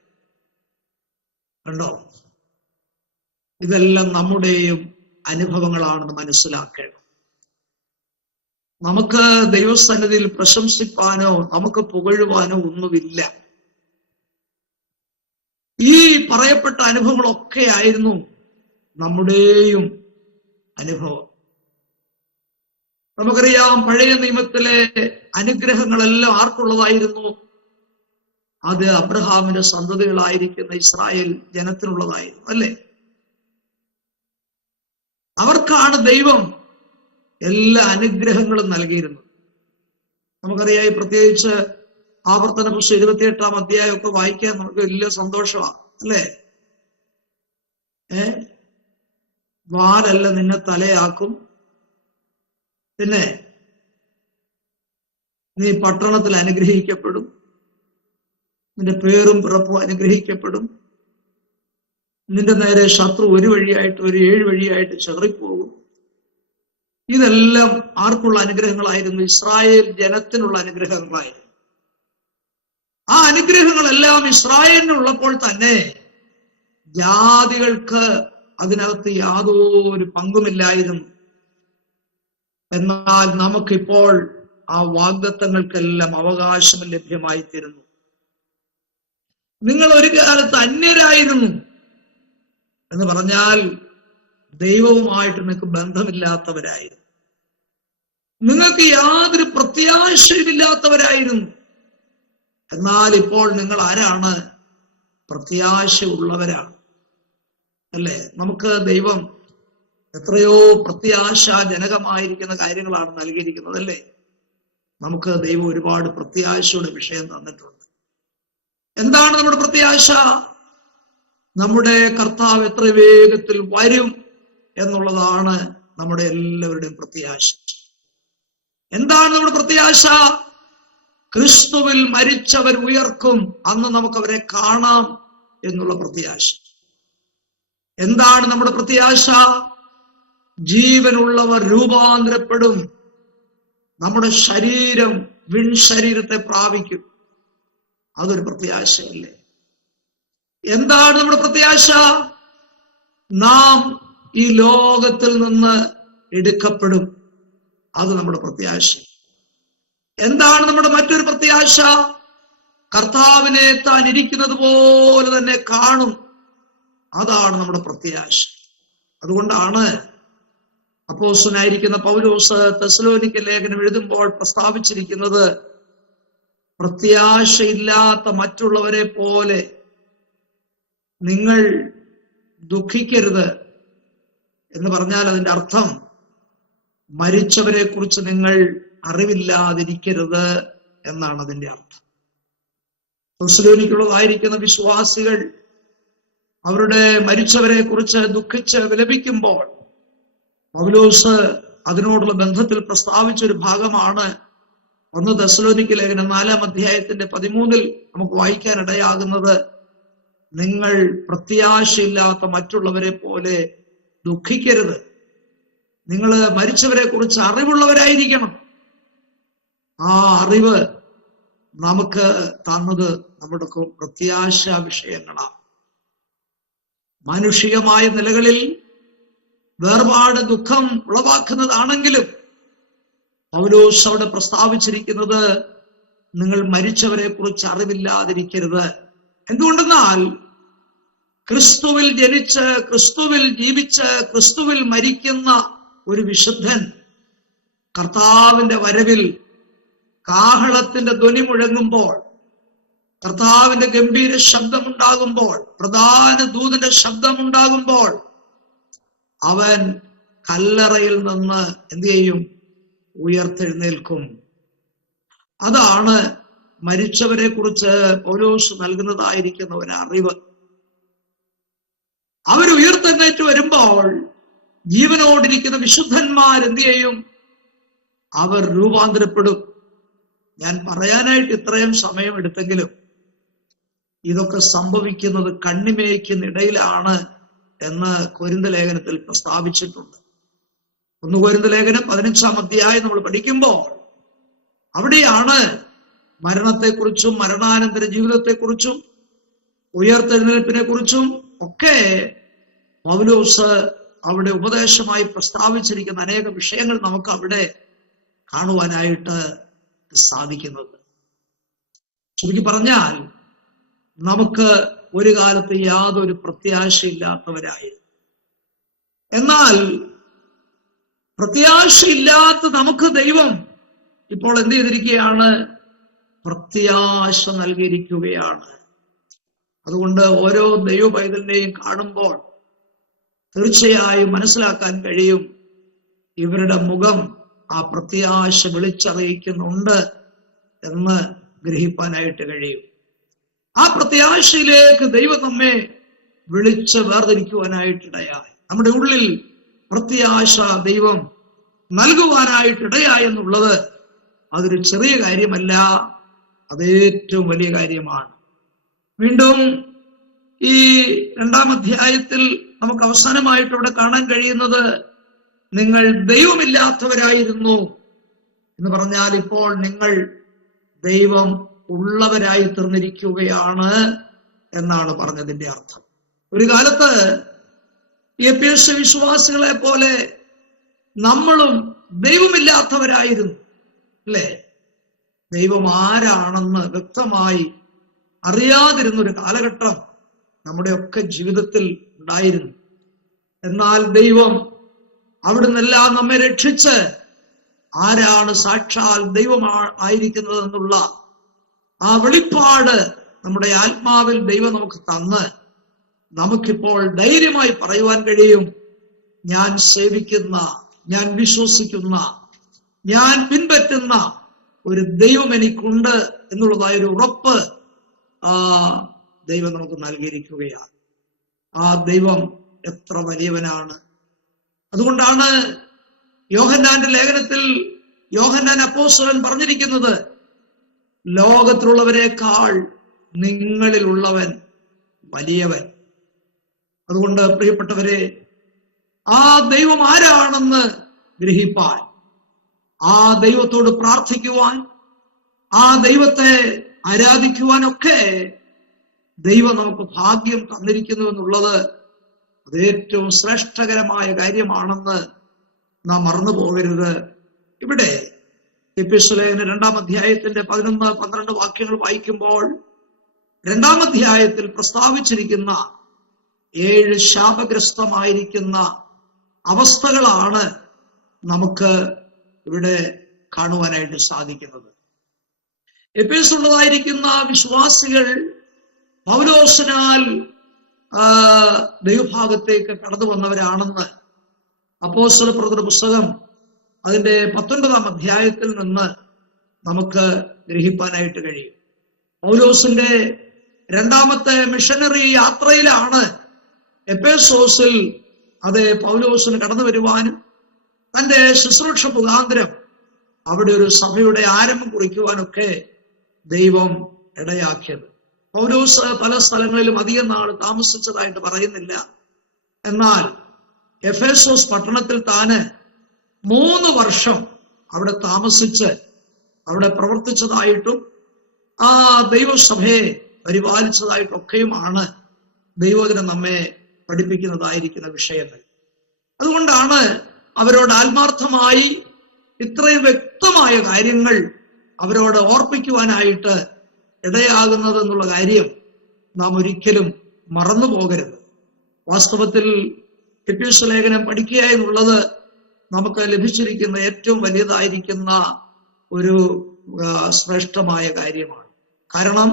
കണ്ടോ? ഇതെല്ലാം നമ്മുടെയും അനുഭവങ്ങളാണെന്ന് മനസ്സിലാക്കണം. നമുക്ക് ദൈവസന്നിധിയിൽ പ്രശംസിപ്പാനോ നമുക്ക് പുകഴുവാനോ ഒന്നുമില്ല. ഈ പറയപ്പെട്ട അനുഭവങ്ങളൊക്കെ ആയിരുന്നു നമ്മുടെയും അനുഭവം. നമുക്കറിയാം പഴയ നിയമത്തിലെ അനുഗ്രഹങ്ങളെല്ലാം ആർക്കുള്ളതായിരുന്നു? അത് അബ്രഹാമിന്റെ സന്തതികളായിരിക്കുന്ന ഇസ്രായേൽ ജനത്തിനുള്ളതായിരുന്നു, അല്ലേ? അവർക്കാണ് ദൈവം എല്ലാ അനുഗ്രഹങ്ങളും നൽകിയിരുന്നത്. നമുക്കറിയാം, പ്രത്യേകിച്ച് ആവർത്തന പുസ്തകം 28-ാം അധ്യായമൊക്കെ വായിക്കാൻ നമുക്ക് വലിയ സന്തോഷമാണ്, അല്ലേ? വാലല്ല നിന്നെ തലയാക്കും, പിന്നെ നീ പട്ടണത്തിൽ അനുഗ്രഹിക്കപ്പെടും, നിന്റെ പേരും പിറപ്പും അനുഗ്രഹിക്കപ്പെടും, നിന്റെ നേരെ ശത്രു ഒരു വഴിയായിട്ട് ഒരു 7 വഴിയായിട്ട് ചെറിപ്പോകും. ഇതെല്ലാം ആർക്കുള്ള അനുഗ്രഹങ്ങളായിരുന്നു? ഇസ്രായേൽ ജനത്തിനുള്ള അനുഗ്രഹങ്ങളായിരുന്നു. ആ അനുഗ്രഹങ്ങളെല്ലാം ഇസ്രായേലിനുള്ളപ്പോൾ തന്നെ ജാതികൾക്ക് അതിനകത്ത് യാതൊരു പങ്കുമില്ലായിരുന്നു. എന്നാൽ നമുക്കിപ്പോൾ ആ വാഗ്ദത്തങ്ങൾക്കെല്ലാം അവകാശം ലഭ്യമായി തീരുന്നു. നിങ്ങൾ ഒരു കാലത്ത് അന്യരായിരുന്നു എന്ന് പറഞ്ഞാൽ ദൈവവുമായിട്ട് നിങ്ങൾക്ക് ബന്ധമില്ലാത്തവരായിരുന്നു, നിങ്ങൾക്ക് യാതൊരു പ്രത്യാശയുമില്ലാത്തവരായിരുന്നു. എന്നാൽ ഇപ്പോൾ നിങ്ങൾ ആരാണ്? പ്രത്യാശയുള്ളവരാണ്, അല്ലേ? നമുക്ക് ദൈവം എത്രയോ പ്രത്യാശാജനകമായിരിക്കുന്ന കാര്യങ്ങളാണ് നൽകിയിരിക്കുന്നത്, അല്ലേ? നമുക്ക് ദൈവം ഒരുപാട് പ്രത്യാശയുടെ വിഷയം തന്നിട്ടുണ്ട്. എന്താണ് നമ്മുടെ പ്രത്യാശ? നമ്മുടെ കർത്താവ് എത്ര വേഗത്തിൽ വരും എന്നുള്ളതാണ് നമ്മുടെ എല്ലാവരുടെയും പ്രത്യാശ. എന്താണ് നമ്മുടെ പ്രത്യാശ? ക്രിസ്തുവിൽ മരിച്ചവർ ഉയർക്കും, അന്ന് നമുക്ക് അവരെ കാണാം എന്നുള്ള പ്രത്യാശ. എന്താണ് നമ്മുടെ പ്രത്യാശ? ജീവനുള്ളവർ രൂപാന്തരപ്പെടും, നമ്മുടെ ശരീരം വിൺശരീരത്തെ പ്രാപിക്കും. അതൊരു പ്രത്യാശയല്ലേ? എന്താണ് നമ്മുടെ പ്രത്യാശ? നാം ഈ ലോകത്തിൽ നിന്ന് എടുക്കപ്പെടും, അത് നമ്മുടെ പ്രത്യാശ. എന്താണ് നമ്മുടെ മറ്റൊരു പ്രത്യാശ? കർത്താവിനെ താൻ ഇരിക്കുന്നത് പോലെ തന്നെ കാണും, അതാണ് നമ്മുടെ പ്രത്യാശ. അതുകൊണ്ടാണ് അപ്പോസ്തലനായിരിക്കുന്ന പൗലോസ് തെസ്സലോനിക്ക ലേഖനം എഴുതുമ്പോൾ പ്രസ്താവിച്ചിരിക്കുന്നത്, പ്രത്യാശയില്ലാത്ത മറ്റുള്ളവരെ പോലെ നിങ്ങൾ ദുഃഖിക്കരുത് എന്ന് പറഞ്ഞാൽ അതിന്റെ അർത്ഥം മരിച്ചവരെ കുറിച്ച് നിങ്ങൾ അറിവില്ലാതിരിക്കരുത് എന്നാണ് അതിന്റെ അർത്ഥം. തെസ്സലോനിക്കയിലുള്ളതായിരിക്കുന്ന വിശ്വാസികൾ അവരുടെ മരിച്ചവരെ കുറിച്ച് ദുഃഖിച്ച് വിലപിക്കുമ്പോൾ പൗലോസ് അതിനോടുള്ള ബന്ധത്തിൽ പ്രസ്താവിച്ചൊരു ഭാഗമാണ് 1 തെസ്സലോനിക്ക ലേഖനം 4-ാം അധ്യായത്തിന്റെ 13-ൽ നമുക്ക് വായിക്കാനിടയാകുന്നത്, നിങ്ങൾ പ്രത്യാശയില്ലാത്ത മറ്റുള്ളവരെ പോലെ ദുഃഖിക്കരുത്, നിങ്ങൾ മരിച്ചവരെ കുറിച്ച് അറിവുള്ളവരായിരിക്കണം. ആ അറിവ് നമുക്ക് തന്നത് നമ്മുടെ പ്രത്യാശ വിഷയങ്ങളാണ്. മാനുഷികമായ നിലകളിൽ വേർപാട് ദുഃഖം ഉളവാക്കുന്നതാണെങ്കിലും പൗലോസ് അവിടെ പ്രസ്താവിച്ചിരിക്കുന്നത്, നിങ്ങൾ മരിച്ചവരെ കുറിച്ച് അറിവില്ലാതിരിക്കരുത്. എന്തുകൊണ്ടെന്നാൽ ക്രിസ്തുവിൽ ജനിച്ച് ക്രിസ്തുവിൽ ജീവിച്ച് ക്രിസ്തുവിൽ മരിക്കുന്ന ഒരു വിശുദ്ധൻ കർത്താവിന്റെ വരവിൽ കാഹളത്തിന്റെ ധ്വനി മുഴങ്ങുമ്പോൾ, കർത്താവിന്റെ ഗംഭീര ശബ്ദമുണ്ടാകുമ്പോൾ, പ്രധാന ദൂതന്റെ ശബ്ദമുണ്ടാകുമ്പോൾ അവൻ കല്ലറയിൽ നിന്ന് എന്ത് ചെയ്യും? ഉയർത്തെഴുന്നേൽക്കും. അതാണ് മരിച്ചവരെ കുറിച്ച് പൗലോസ് നൽകുന്നതായിരിക്കുന്ന ഒരു അറിവ്. അവർ ഉയർത്തെഴുന്നേറ്റ് വരുമ്പോൾ ജീവനോടിരിക്കുന്ന വിശുദ്ധന്മാർ എന്ത് ചെയ്യും? അവർ രൂപാന്തരപ്പെടും. ഞാൻ പറയാനായിട്ട് ഇത്രയും സമയം എടുത്തെങ്കിലും ഇതൊക്കെ സംഭവിക്കുന്നത് കണ്ണിമേയ്ക്കുന്നിടയിലാണ് എന്ന് കൊരിന്ത ലേഖനത്തിൽ പ്രസ്താവിച്ചിട്ടുണ്ട്. 1 കൊരിന്ത ലേഖനം 15-ാം അധ്യായം നമ്മൾ പഠിക്കുമ്പോൾ അവിടെയാണ് മരണത്തെക്കുറിച്ചും മരണാനന്തര ജീവിതത്തെക്കുറിച്ചും ഉയർത്തെഴുന്നേൽപ്പിനെ കുറിച്ചും ഒക്കെ പൗലോസ് അവിടെ ഉപദേശമായി പ്രസ്താവിച്ചിരിക്കുന്ന അനേക വിഷയങ്ങൾ നമുക്ക് അവിടെ കാണുവാനായിട്ട് സാധിക്കുന്നത്. ചുരുക്കി പറഞ്ഞാൽ നമുക്ക് ഒരു കാലത്ത് യാതൊരു പ്രത്യാശയില്ലാത്തവരായി, എന്നാൽ പ്രത്യാശയില്ലാത്ത നമുക്ക് ദൈവം ഇപ്പോൾ എന്ത് ചെയ്തിരിക്കുകയാണ്? പ്രത്യാശ നൽകിയിരിക്കുകയാണ്. അതുകൊണ്ട് ഓരോ ദൈവ പൈതലിനെയും കാണുമ്പോൾ തീർച്ചയായും മനസ്സിലാക്കാൻ കഴിയും, ഇവരുടെ മുഖം ആ പ്രത്യാശ വിളിച്ചറിയിക്കുന്നുണ്ട് എന്ന് ഗ്രഹിപ്പാനായിട്ട് കഴിയും. ആ പ്രത്യാശയിലേക്ക് ദൈവം നമ്മെ വിളിച്ച് വേർതിരിക്കുവാനായിട്ടിടയായി. നമ്മുടെ ഉള്ളിൽ പ്രത്യാശ ദൈവം നൽകുവാനായിട്ടിടയായി എന്നുള്ളത് അതൊരു ചെറിയ കാര്യമല്ല, അതേറ്റവും വലിയ കാര്യമാണ്. വീണ്ടും ഈ 2-ാം അധ്യായത്തിൽ നമുക്ക് അവസാനമായിട്ട് ഇവിടെ കാണാൻ കഴിയുന്നത്, നിങ്ങൾ ദൈവമില്ലാത്തവരായിരുന്നു എന്ന് പറഞ്ഞാൽ ഇപ്പോൾ നിങ്ങൾ ദൈവം ഉള്ളവരായി തീർന്നിരിക്കുകയാണ് എന്നാണ് പറഞ്ഞതിന്റെ അർത്ഥം. ഒരു കാലത്ത് എഫേസ്യ വിശ്വാസികളെ പോലെ നമ്മളും ദൈവമില്ലാത്തവരായിരുന്നു, അല്ലേ? ദൈവം ആരാണെന്ന് വ്യക്തമായി അറിയാതിരുന്നൊരു കാലഘട്ടം നമ്മുടെയൊക്കെ ജീവിതത്തിൽ ഉണ്ടായിരുന്നു. എന്നാൽ ദൈവം അവിടുന്നെല്ലാം നമ്മെ രക്ഷിച്ച് ആരാണ് സാക്ഷാൽ ദൈവം ആയിരിക്കുന്നതെന്നുള്ള ആ വെളിപ്പാട് നമ്മുടെ ആത്മാവിൽ ദൈവം നമുക്ക് തന്ന് നമുക്കിപ്പോൾ ധൈര്യമായി പറയുവാൻ കഴിയും, ഞാൻ സേവിക്കുന്ന, ഞാൻ വിശ്വസിക്കുന്ന, ഞാൻ പിൻപറ്റുന്ന ഒരു ദൈവം എനിക്കുണ്ട് എന്നുള്ളതായൊരു ഉറപ്പ് ദൈവം നമുക്ക് നൽകിയിരിക്കുകയാണ്. ആ ദൈവം എത്ര വലിയവനാണ്! അതുകൊണ്ടാണ് യോഹന്നാന്റെ ലേഖനത്തിൽ യോഹന്നാൻ അപ്പോസ്തലൻ പറഞ്ഞിരിക്കുന്നത്, ലോകത്തിലുള്ളവരെക്കാൾ നിങ്ങളിലുള്ളവൻ വലിയവൻ. അതുകൊണ്ട് പ്രിയപ്പെട്ടവരെ, ആ ദൈവം ആരാണെന്ന് ഗ്രഹിപ്പാൻ, ആ ദൈവത്തോട് പ്രാർത്ഥിക്കുവാൻ, ആ ദൈവത്തെ ആരാധിക്കുവാനൊക്കെ ദൈവം നമുക്ക് ഭാഗ്യം തന്നിരിക്കുന്നു എന്നുള്ളത് അത് ഏറ്റവും ശ്രേഷ്ഠകരമായ കാര്യമാണെന്ന് നാം മറന്നു പോകരുത്. ഇവിടെ എഫേസ്യലേഖനം 2-ാം അധ്യായത്തിന്റെ 11-12 വാക്യങ്ങൾ വായിക്കുമ്പോൾ 2-ാം അധ്യായത്തിൽ പ്രസ്താവിച്ചിരിക്കുന്ന 7 ശാപഗ്രസ്തമായിരിക്കുന്ന അവസ്ഥകളാണ് നമുക്ക് ഇവിടെ കാണുവാനായിട്ട് സാധിക്കുന്നത്. എഫേസുള്ളതായിരിക്കുന്ന വിശ്വാസികൾ പൗലോസിനാൽ ദൈവഭാഗത്തേക്ക് കടന്നു വന്നവരാണെന്ന് അപ്പോസ്തലപ്രവൃത്തിയുടെ പുസ്തകം അതിന്റെ 19-ാം അധ്യായത്തിൽ നിന്ന് നമുക്ക് ഗ്രഹിപ്പാനായിട്ട് കഴിയും. പൗലോസിന്റെ 2ാമത്തെ മിഷനറി യാത്രയിലാണ് എഫേസോസിൽ പൗലോസിന് കടന്നു വരുവാനും തന്റെ ശുശ്രൂഷ മുഖാന്തരം അവിടെ ഒരു സഭയുടെ ആരംഭം കുറിക്കുവാനൊക്കെ ദൈവം ഇടയാക്കിയത്. പൗലോസ് പല സ്ഥലങ്ങളിലും അധികം നാൾ താമസിച്ചതായിട്ട് പറയുന്നില്ല. എന്നാൽ എഫേസോസ് പട്ടണത്തിൽ താന് 3 വർഷം അവിടെ താമസിച്ച് അവിടെ പ്രവർത്തിച്ചതായിട്ടും ആ ദൈവസഭയെ പരിപാലിച്ചതായിട്ടൊക്കെയുമാണ് ദൈവവചനം നമ്മെ പഠിപ്പിക്കുന്നതായിരിക്കുന്ന വിഷയങ്ങൾ. അതുകൊണ്ടാണ് അവരോട് ആത്മാർത്ഥമായി ഇത്രയും വ്യക്തമായ കാര്യങ്ങൾ അവരോട് ഓർപ്പിക്കുവാനായിട്ട് ഇടയാകുന്നത് എന്നുള്ള കാര്യം നാം ഒരിക്കലും മറന്നു പോകരുത്. വാസ്തവത്തിൽ എഫേസ്യ ലേഖനം പഠിക്കുക എന്നുള്ളത് നമുക്ക് ലഭിച്ചിരിക്കുന്ന ഏറ്റവും വലിയതായിരിക്കുന്ന ഒരു ശ്രേഷ്ഠമായ കാര്യമാണ്. കാരണം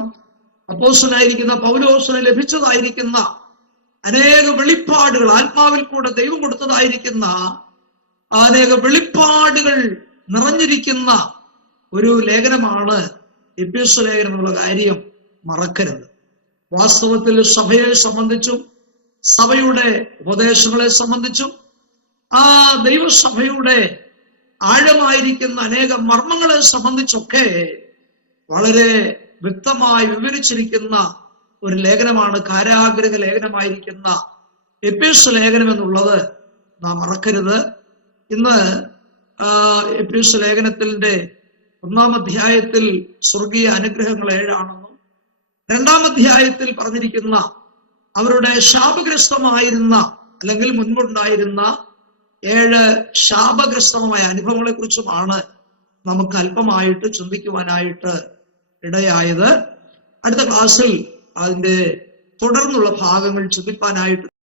അപ്പോസ്തലനായിരിക്കുന്ന പൗലോസിന് ലഭിച്ചതായിരിക്കുന്ന അനേക വെളിപ്പാടുകൾ, ആത്മാവിൽ കൂടെ ദൈവം കൊടുത്തതായിരിക്കുന്ന അനേക വെളിപ്പാടുകൾ നിറഞ്ഞിരിക്കുന്ന ഒരു ലേഖനമാണ് എഫേസ്യ ലേഖനം എന്നുള്ള കാര്യം മറക്കരുത്. വാസ്തവത്തിൽ സഭയെ സംബന്ധിച്ചും സഭയുടെ ഉപദേശങ്ങളെ സംബന്ധിച്ചും ആ ദൈവസഭയുടെ ആഴമായിരിക്കുന്ന അനേക മർമ്മങ്ങളെ സംബന്ധിച്ചൊക്കെ വളരെ വ്യക്തമായി വിവരിച്ചിരിക്കുന്ന ഒരു ലേഖനമാണ് കാരാഗ്രഹ ലേഖനമായിരിക്കുന്ന എഫേസ്യ ലേഖനം എന്നുള്ളത് നാം മറക്കരുത്. ഇന്ന് എഫേസ്യ ലേഖനത്തിന്റെ 1-ാം അധ്യായത്തിൽ സ്വർഗീയ അനുഗ്രഹങ്ങൾ 7ആണെന്നും 2-ാം അധ്യായത്തിൽ പറഞ്ഞിരിക്കുന്ന അവരുടെ ശാപഗ്രസ്തമായിരുന്ന അല്ലെങ്കിൽ മുൻപുണ്ടായിരുന്ന 7 ശാപഗ്രസ്തമായ അനുഭവങ്ങളെ കുറിച്ചുമാണ് നമുക്ക് അല്പമായിട്ട് ചിന്തിക്കുവാനായിട്ട് ഇടയായത്. അടുത്ത ക്ലാസ്സിൽ അതിന്റെ തുടർന്നുള്ള ഭാഗങ്ങൾ ചിന്തിപ്പാനായിട്ട്